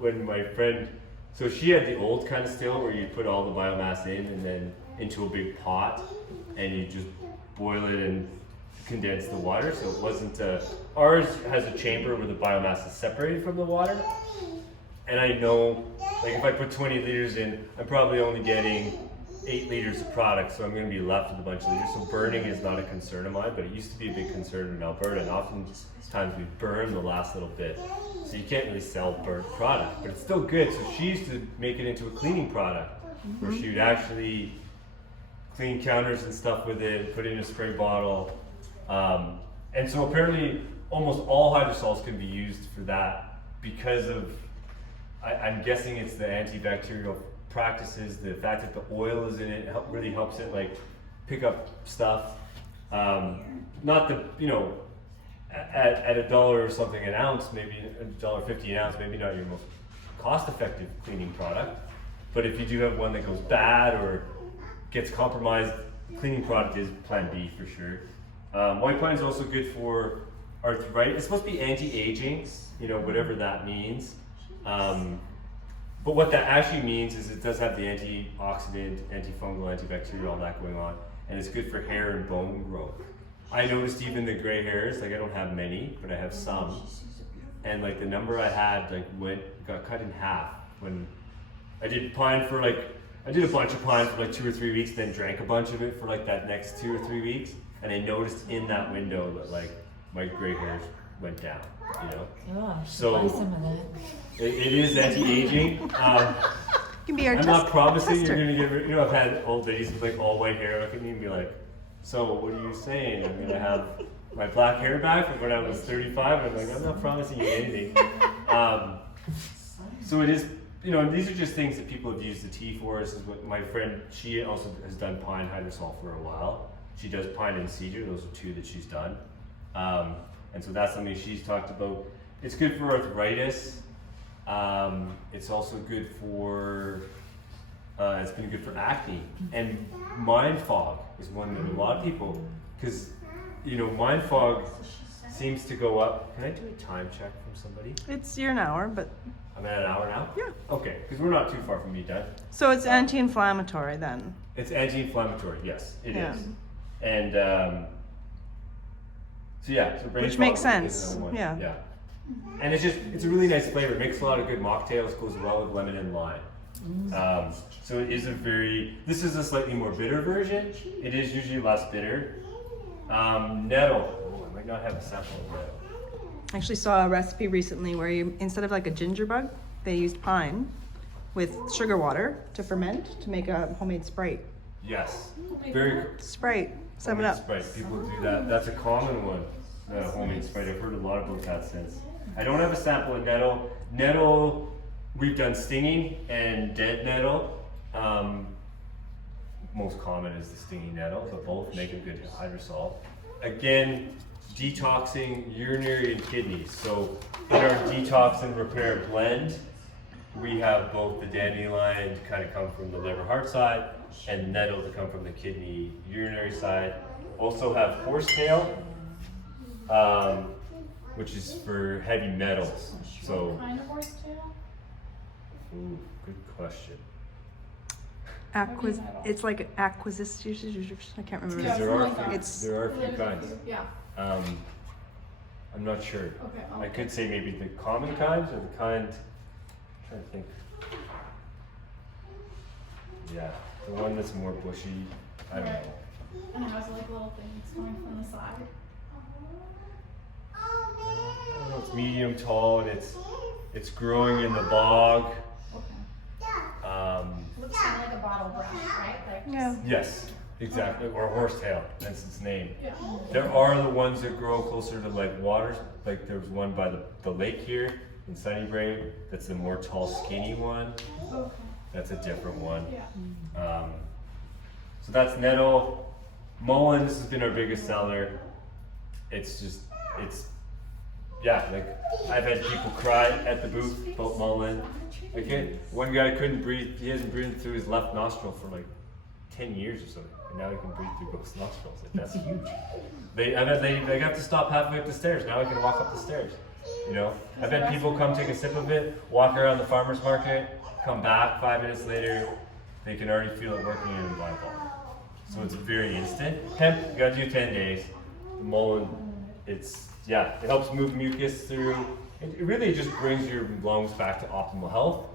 when my friend, so she had the old kind of still where you put all the biomass in and then into a big pot, and you just boil it and condense the water. So it wasn't ours has a chamber where the biomass is separated from the water. And I know, like if I put 20 liters in, I'm probably only getting 8 liters of product, so I'm going to be left with a bunch of liters. So burning is not a concern of mine, but it used to be a big concern in Alberta, and oftentimes we burn the last little bit. So you can't really sell burnt product, but it's still good. So she used to make it into a cleaning product, where she would actually clean counters and stuff with it, put it in a spray bottle. And so apparently almost all hydrosols can be used for that because of, I'm guessing it's the antibacterial practices, the fact that the oil is in it really helps it like pick up stuff. Not the, you know, at $1 or something an ounce, maybe $1.50 an ounce, maybe not your most cost-effective cleaning product. But if you do have one that goes bad or gets compromised, cleaning product is plan B for sure. White pine is also good for arthritis. It's supposed to be anti-aging, you know, whatever that means. But what that actually means is it does have the antioxidant, antifungal, antibacterial, all that going on, and it's good for hair and bone growth. I noticed even the gray hairs, like I don't have many, but I have some, and like the number I had got cut in half when I did pine for like, I did a bunch of pine for like 2 or 3 weeks, then drank a bunch of it for like that next 2 or 3 weeks, and I noticed in that window that like my gray hairs went down, you know? Oh, So- buy some of that. It is anti-aging. You can be our I'm not promising tester. you're gonna get rid. You know, I've had old ladies with like all white hair look at me and be like, "So what are you saying? I'm gonna have my black hair back from when I was 35?" I'm like, I'm not promising you anything. So it you know, these are just things that people have used the tea for. This is what my friend, she also has done pine hydrosol for a while. She does pine and cedar, those are two that she's done. And so that's something she's talked about. It's good for arthritis. It's also good for, it's been good for acne. And mind fog is one that a lot of people, because, you know, mind fog seems to go up. Can I do a time check from somebody? You're an hour, but I'm at an hour now? yeah. Okay, because we're not too far from being done. So it's anti-inflammatory then. It's anti-inflammatory, yes, it Yeah. is. And so yeah, so brain Which fog makes is sense, another one. yeah. Yeah. And it's a really nice flavor. It makes a lot of good mocktails, goes well with lemon and lime. So it is this is a slightly more bitter version. It is usually less bitter. Nettle. Oh, I might not have a sample of nettle. I actually saw a recipe recently where you, instead of like a ginger bug, they used pine with sugar water to ferment to make a homemade Sprite. Yes, very Sprite, 7 homemade Up. Sprite. People do that. That's a common one. The homemade Sprite. I've heard a lot about that since. I don't have a sample of nettle. Nettle, we've done stinging and dead nettle. Most common is the stinging nettle, but both make a good hydrosol. Again, detoxing urinary and kidneys. So in our detox and repair blend, we have both the dandelion to kind of come from the liver heart side and nettle to come from the kidney urinary side. Also have horsetail, which is for heavy metals. So, What kind of horsetail? ooh, good question. It's like acquisition. I can't remember. Yeah, There are, something like that. there are a few kinds. Yeah. I'm not sure. Okay. I could say maybe the common kinds or the kind. I'm trying to think. Yeah, the one that's more bushy. I don't know. And it has like little things going from the side. I don't know. It's medium tall and it's growing in the bog. Okay. Looks kind of like a bottle brush, right? Like Yeah. Yes, exactly. Or horsetail. That's its name. Yeah. There are the ones that grow closer to like waters. Like there's one by the lake here in Sunnybrae. That's the more tall, skinny one. Okay. That's a different one. Yeah. So that's nettle. Mullein, this has been our biggest seller. Yeah, like I've had people cry at the booth about mullein. One guy couldn't breathe, he hasn't breathed through his left nostril for like 10 years or so, and now he can breathe through both nostrils. Like, that's huge. They have to stop halfway up the stairs, now he can walk up the stairs. You know? I've had people come take a sip of it, walk around the farmer's market, come back 5 minutes later, they can already feel it working in the eyeball. So it's very instant. Hemp, you gotta do 10 days. The mullein, it helps move mucus through. It really just brings your lungs back to optimal health.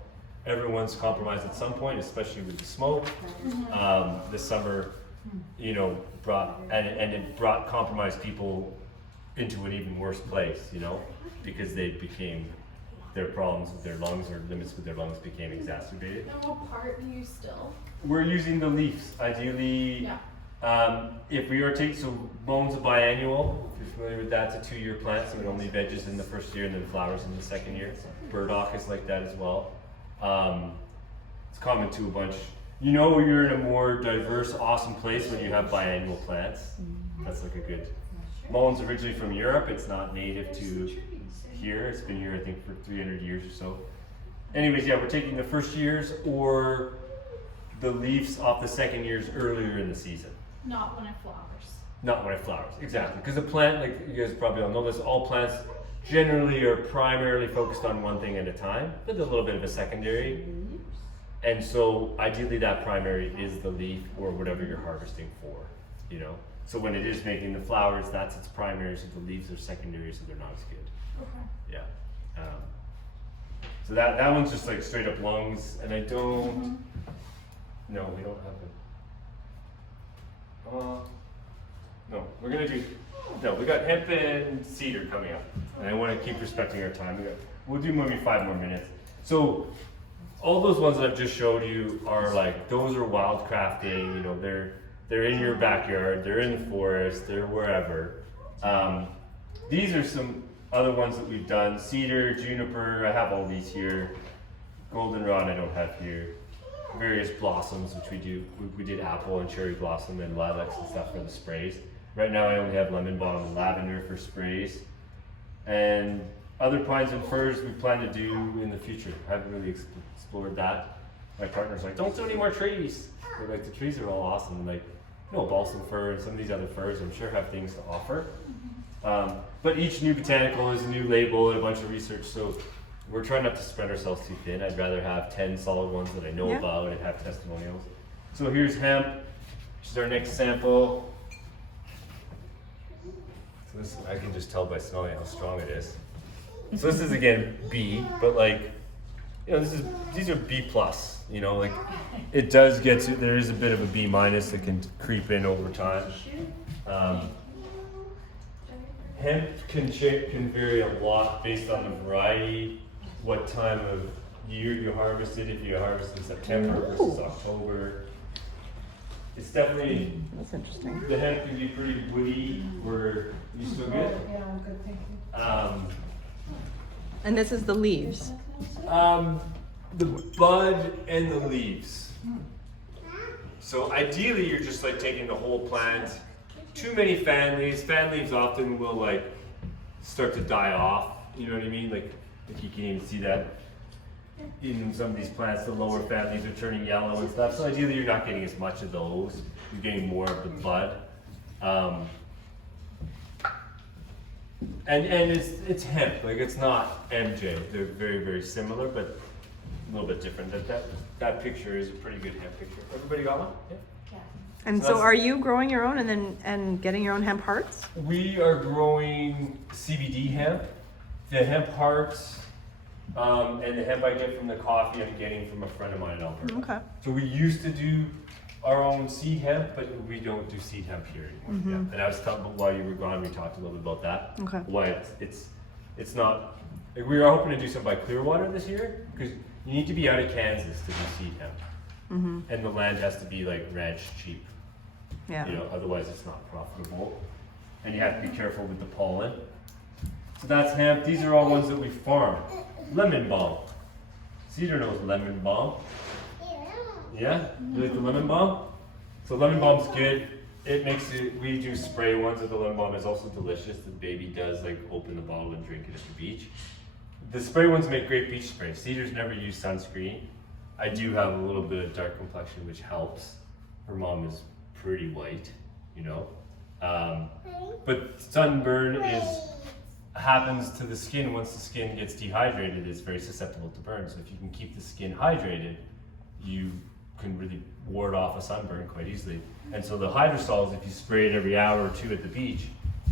Everyone's compromised at some point, especially with the smoke. This summer, you know, it brought compromised people into an even worse place, you know, because their problems with their lungs or limits with their lungs became exacerbated. And what part do you still? We're using the leaves, ideally. Yeah. If we are so mullein's a biannual. If you're familiar with that, it's a 2-year plant, so it only veges in the first year and then flowers in the second year. Burdock is like that as well. It's common to a bunch. You know, you're in a more diverse, awesome place when you have biannual plants. That's like a good. Mullein's originally from Europe. It's not native to here. It's been here, I think, for 300 years or so. Anyways, yeah, we're taking the first years or the leaves off the second years earlier in the season. Not when it flowers. Not when it flowers, exactly. Because a plant, like you guys probably all know this, all plants generally are primarily focused on one thing at a time, with a little bit of a secondary. And so ideally that primary is the leaf or whatever you're harvesting for, you know? So when it is making the flowers, that's its primary, so the leaves are secondary, so they're not as good. Okay. Yeah. So that one's just like straight up lungs, and I don't. No, we don't have it. No, we're gonna do. No, we got hemp and cedar coming up, and I want to keep respecting our time. We'll do maybe 5 more minutes. So all those ones that I've just showed you are like those are wildcrafting. You know, they're in your backyard, they're in the forest, they're wherever. These are some other ones that we've done: cedar, juniper. I have all these here. goldenrod I don't have here. Various blossoms, which we do. We did apple and cherry blossom and lilacs and stuff for the sprays. Right now I only have lemon balm and lavender for sprays. And other pines and firs we plan to do in the future. I haven't really explored that. My partner's like, don't do any more trees. But like the trees are all awesome. Like, you know, balsam fir and some of these other firs I'm sure have things to offer. But each new botanical is a new label and a bunch of research, so we're trying not to spread ourselves too thin. I'd rather have 10 solid ones that I know about and have testimonials. So here's hemp, which is our next sample. So this, I can just tell by smelling how strong it is. So this is again B, but like, you know, these are B plus. You know, like it does get to, there is a bit of a B minus that can creep in over time. Hemp can vary a lot based on the variety, what time of year you harvest it. If you harvest in September versus October, it's definitely. That's interesting. The hemp can be pretty woody. You still good? Yeah, I'm good, thank you. And this is the leaves. The bud and the leaves. So ideally, you're just like taking the whole plant. Too many fan leaves. Fan leaves often will like start to die off. You know what I mean? Like you can even see that in some of these plants. The lower fan leaves are turning yellow and stuff. So ideally, you're not getting as much of those. You're getting more of the bud. And it's hemp. Like it's not MJ. They're very, very similar, but a little bit different. That picture is a pretty good hemp picture. Everybody got one? Yeah. And so are you growing your own and getting your own hemp hearts? We are growing CBD hemp. The hemp hearts and the hemp I get from the coffee I'm getting from a friend of mine in Alberta. Okay. So we used to do our own seed hemp, but we don't do seed hemp here anymore. Yeah. And I was talking about while you were gone, we talked a little bit about that. Okay. Why it's not, like we were hoping to do something by Clearwater this year, because you need to be out of Kansas to do seed hemp. And the land has to be like ranch cheap. Yeah. You know, otherwise it's not profitable. And you have to be careful with the pollen. So that's hemp. These are all ones that we farm. Lemon balm. Cedar knows lemon balm. Yeah? You like the lemon balm? So lemon balm's good. It makes it, we do spray ones with the lemon balm. It's also delicious. The baby does like open the bottle and drink it at the beach. The spray ones make great beach spray. Cedars never use sunscreen. I do have a little bit of dark complexion, which helps. Her mom is pretty white, you know. But sunburn happens to the skin once the skin gets dehydrated. It's very susceptible to burn. So if you can keep the skin hydrated, you can really ward off a sunburn quite easily. And so the hydrosols, if you spray it every hour or two at the beach,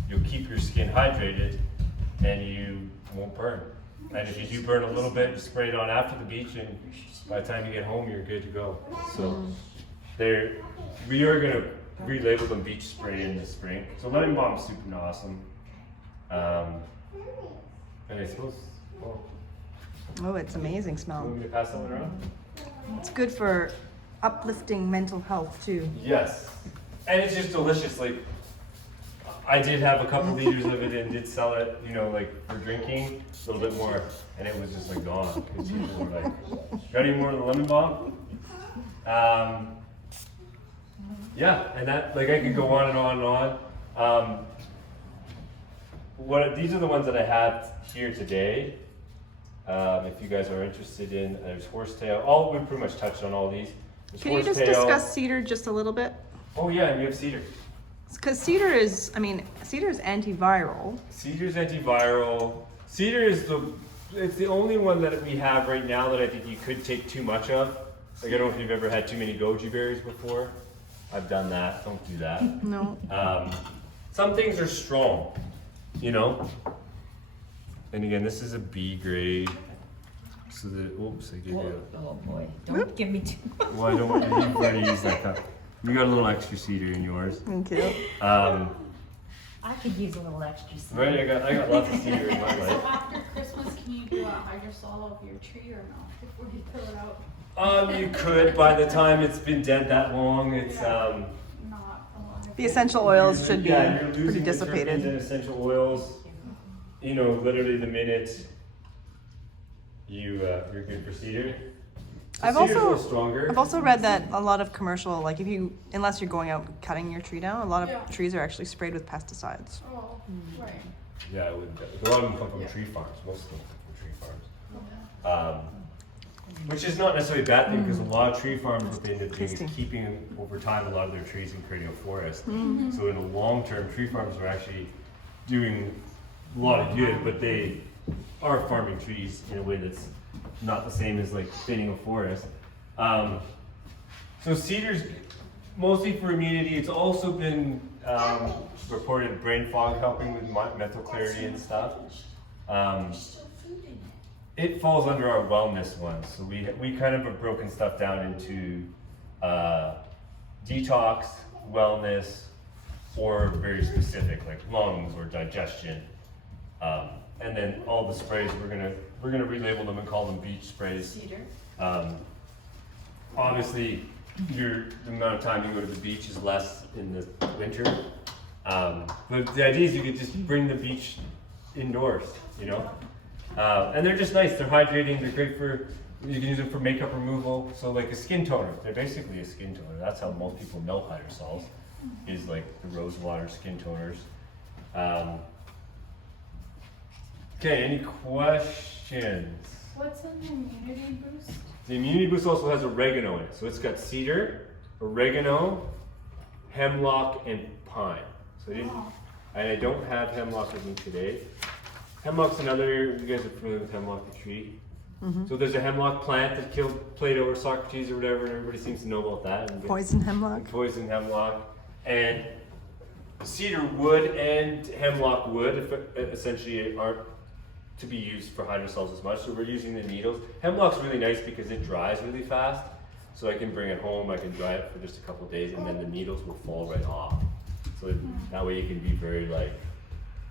you'll keep your skin hydrated and you won't burn. And if you do burn a little bit, you spray it on after the beach, and by the time you get home, you're good to go. So we are gonna relabel them beach spray in the spring. So lemon balm is super awesome. And I suppose, well, Oh, it's amazing you smell. want me to pass that one around? It's good for uplifting mental health too. Yes. And it's just delicious. Like, I did have a couple liters of it and did sell it, you know, like for drinking, a little bit more, and it was just like gone. Because people were like, got any more of the lemon balm? Yeah, and that, like, I could go on and on and on. These are the ones that I have here today. If you guys are interested in, there's horsetail. We pretty much touched on all these. There's Can you just horsetail. discuss cedar just a little bit? Oh yeah, and you have cedar. Because cedar is antiviral. Cedar's antiviral. Cedar is it's the only one that we have right now that I think you could take too much of. Like, I don't know if you've ever had too many goji berries before. I've done that. Don't do that. No. Some things are strong, you know. And again, this is a B grade. So oops, I gave you. Oh boy, don't give me too much. Well, I don't want you to already use that cup. You got a little extra cedar in yours. Thank you. I could use a little extra seed. Right, I got lots of cedar in my So life. after Christmas, can you do a hydrosol of your tree or no? Before you throw it out? You could. By the time it's been dead that long, it's Not a lot. The essential oils should be you're pretty losing the terpenes dissipated. and essential oils. You know, literally the minute you're good for cedar. So I've cedar's a also- little stronger. I've also read that a lot of commercial, like unless you're going out cutting your tree down, a lot of Yeah. trees are actually sprayed with pesticides. Oh, right. Yeah, a lot of them come from tree farms. Most of them come from tree farms. Which is not necessarily a bad thing because a lot of tree farms, what they end up doing is Tasty. keeping over time a lot of their trees and creating a forest. Mm-hmm. So in the long term, tree farms are actually doing a lot of good, but they are farming trees in a way that's not the same as like thinning a forest. So cedar's mostly for immunity. It's also been reported brain fog helping with mental clarity and stuff. It falls under our wellness one. So we kind of have broken stuff down into detox, wellness, or very specific like lungs or digestion. And then all the sprays we're gonna relabel them and call them beach sprays. Cedar. Obviously, the amount of time you go to the beach is less in the winter. But the idea is you could just bring the beach indoors, you know? And they're just nice, they're hydrating, they're great for, you can use them for makeup removal. So like a skin toner, they're basically a skin toner. That's how most people know Hydrosols, is like the rose water skin toners. Okay, any questions? What's an immunity boost? The immunity boost also has oregano in it. So it's got cedar, oregano, hemlock, and pine. So I don't have hemlock with me today. Hemlock's another, you guys are familiar with hemlock, the tree. So there's a hemlock plant that killed Plato or Socrates or whatever, and everybody seems to know about that. And Poison hemlock. poison hemlock. And cedar wood and hemlock wood essentially aren't to be used for hydrosols as much, so we're using the needles. Hemlock's really nice because it dries really fast, so I can bring it home, I can dry it for just a couple of days, and then the needles will fall right off. So that way you can be very like,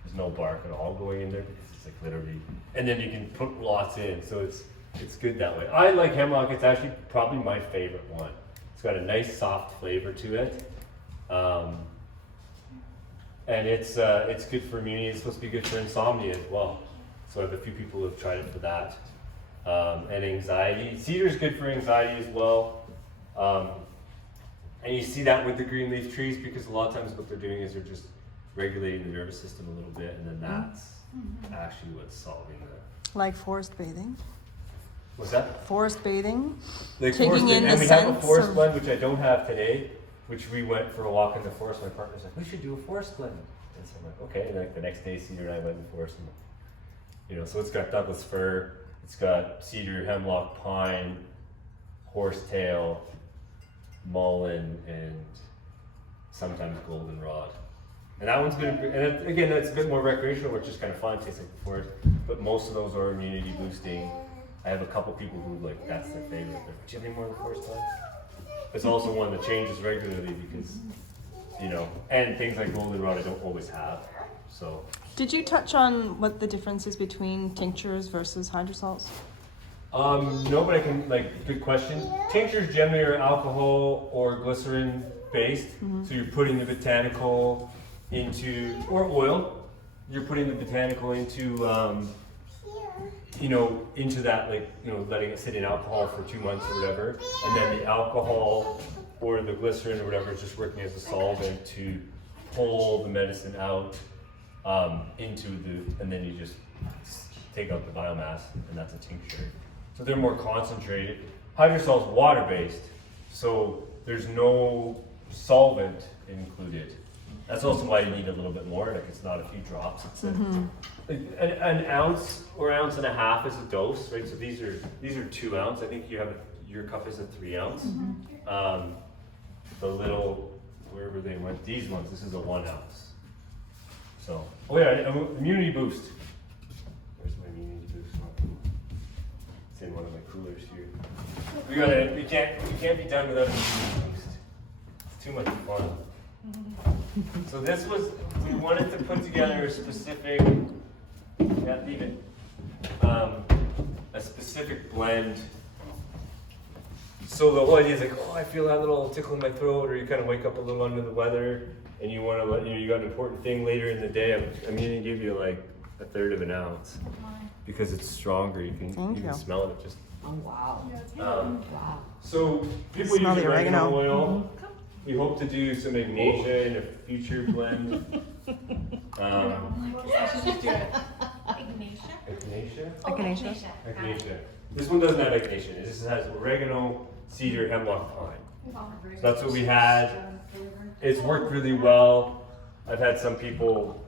there's no bark at all going in there because it's like literally, and then you can put lots in, so it's good that way. I like hemlock, it's actually probably my favorite one. It's got a nice soft flavor to it. And it's good for immunity, it's supposed to be good for insomnia as well. So I have a few people who have tried it for that. And anxiety. Cedar is good for anxiety as well. And you see that with the green leaf trees because a lot of times what they're doing is they're just regulating the nervous system a little bit, and then that's actually what's solving the. Like forest bathing. What's that? Forest bathing. Like Taking forest, in and the we have a scents forest of- blend which I don't have today, which we went for a walk in the forest. My partner's like, we should do a forest blend. And so I'm like, okay. And like the next day, Cedar and I went in the forest, and so it's got Douglas fir, it's got cedar, hemlock, pine, horsetail, mullein, and sometimes goldenrod. And that one's been, and again, that's a bit more recreational, which is kind of fun, tastes like the forest. But most of those are immunity boosting. I have a couple people who like that's their favorite. They're like, do you have any more of the forest blend? It's also one that changes regularly because, and things like goldenrod I don't always have. So. Did you touch on what the difference is between tinctures versus hydrosols? No, but I can, good question. Tinctures generally are alcohol or glycerin based. So you're putting the botanical into, or oil, you're putting the botanical into, into that, letting it sit in alcohol for 2 months or whatever. And then the alcohol or the glycerin or whatever is just working as a solvent to pull the medicine out. And then you just take out the biomass, and that's a tincture. So they're more concentrated. Hydrosol's water-based, so there's no solvent included. That's also why you need a little bit more. Like it's not a few drops. It's an ounce or ounce and a half is a dose, right? So these are 2 ounce. I think your cup is a 3 ounce. The little wherever they went, these ones. This is a 1 ounce. So, immunity boost. Where's my immunity boost? It's in one of my coolers here. We can't be done without an immunity boost. It's too much fun. So we wanted to put together a specific, a specific blend. So the whole idea is like, I feel that little tickle in my throat, or you kind of wake up a little under the weather. And you want to you got an important thing later in the day. I'm going to give you 1/3 of an ounce Mine. because it's stronger. You can Thank you. smell it. Just Oh, wow. um, Wow. so people Smell use the oregano oregano. oil. We hope to do some magnesia in a future blend. I should just do it. Ignatia? Magnesia? Oh, Echinacea. Echinacea. Got it. Magnesia. This one doesn't have echinacea. It just has oregano, cedar, hemlock, pine. So that's what we had. It's worked really well. I've had some people,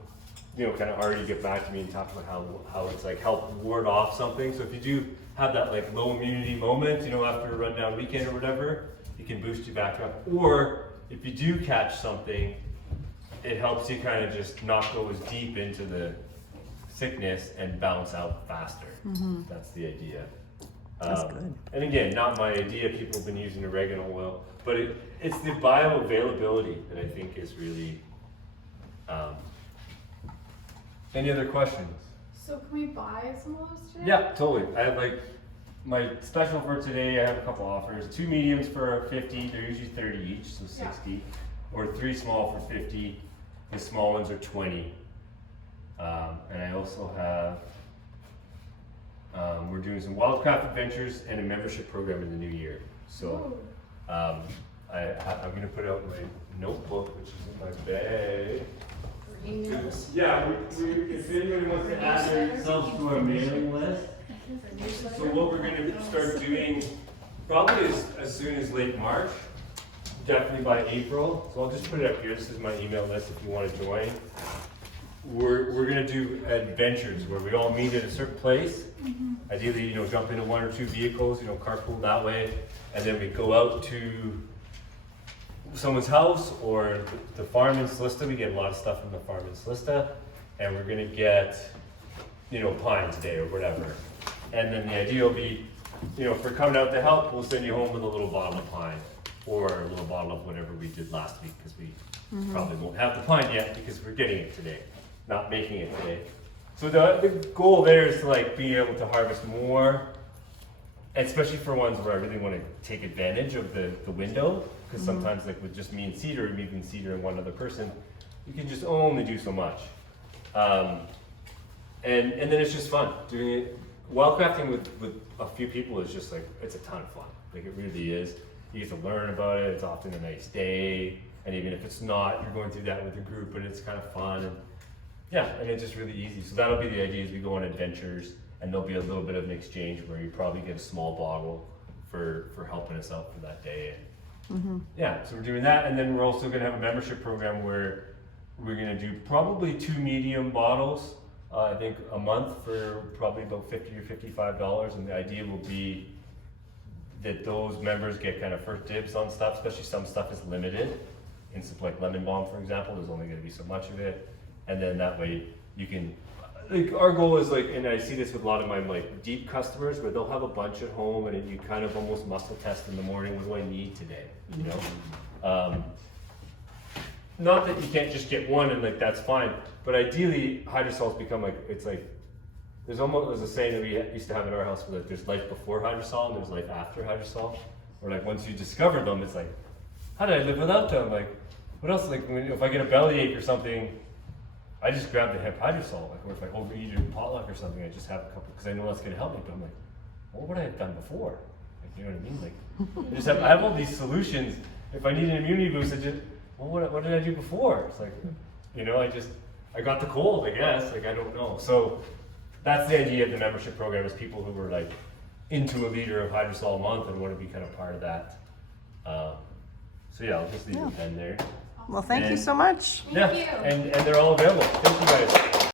kind of already get back to me and talk about how it's like helped ward off something. So if you do have that like low immunity moment, after a rundown weekend or whatever, it can boost you back up. Or if you do catch something, it helps you kind of just not go as deep into the sickness and bounce out faster. That's the idea. That's good. And again, not my idea. People have been using oregano oil, but it's the bioavailability that I think is really. Any other questions? So can we buy some of those today? Yeah, totally. I have my special for today. I have a couple offers. 2 mediums for 50. They're usually 30 each, so 60. Or 3 small for 50. The small ones are 20. And I also have. We're doing some Wildcraft adventures and a membership program in the new year. So I'm going to put out my notebook, which is in my bag. Yeah, if anybody wants to add themselves to our mailing list. So what we're going to start doing probably as soon as late March, definitely by April. So I'll just put it up here. This is my email list if you want to join. We're going to do adventures where we all meet at a certain place. Ideally, jump into 1 or 2 vehicles, carpool that way, and then we go out to someone's house or the farm in Solista. We get a lot of stuff from the farm in Solista, and we're going to get, pine today or whatever. And then the idea will be, if we're coming out to help, we'll send you home with a little bottle of pine or a little bottle of whatever we did last week, because we probably won't have the pine yet because we're getting it today, not making it today. So the goal there is to be able to harvest more, especially for ones where I really want to take advantage of the window, because sometimes with just me and cedar, or even cedar and one other person, you can just only do so much. And then it's just fun. Doing it, wildcrafting with a few people is just it's a ton of fun. It really is. You get to learn about it. It's often a nice day. And even if it's not, you're going through that with a group, but it's kind of fun. And it's just really easy. So that'll be the idea as we go on adventures, and there'll be a little bit of an exchange where you probably get a small bottle for helping us out for that day. And so we're doing that, and then we're also going to have a membership program where we're going to do probably 2 medium bottles, I think a month for probably about $50 or $55. And the idea will be that those members get kind of first dibs on stuff, especially some stuff is limited. In something like lemon balm, for example, there's only going to be so much of it. And then that way you can, our goal is and I see this with a lot of my deep customers where they'll have a bunch at home and you kind of almost muscle test in the morning, what do I need today, Not that you can't just get one and that's fine, but ideally hydrosols become there's a saying that we used to have in our house where there's life before hydrosol and there's life after hydrosol, or once you discover them, it's how did I live without them? What else? If I get a bellyache or something, I just grab the hemp hydrosol. Or if I overeat or potluck or something, I just have a couple because I know that's going to help me. But I'm what would I have done before? You know what I mean? I have all these solutions. If I need an immunity boost, what did I do before? It's I got the cold, I guess. I don't know. So that's the idea of the membership program, is people who were into a liter of hydrosol a month and want to be kind of part of that. I'll just leave the pen there. Well, thank you so much. Thank you. And they're all available. Thank you guys.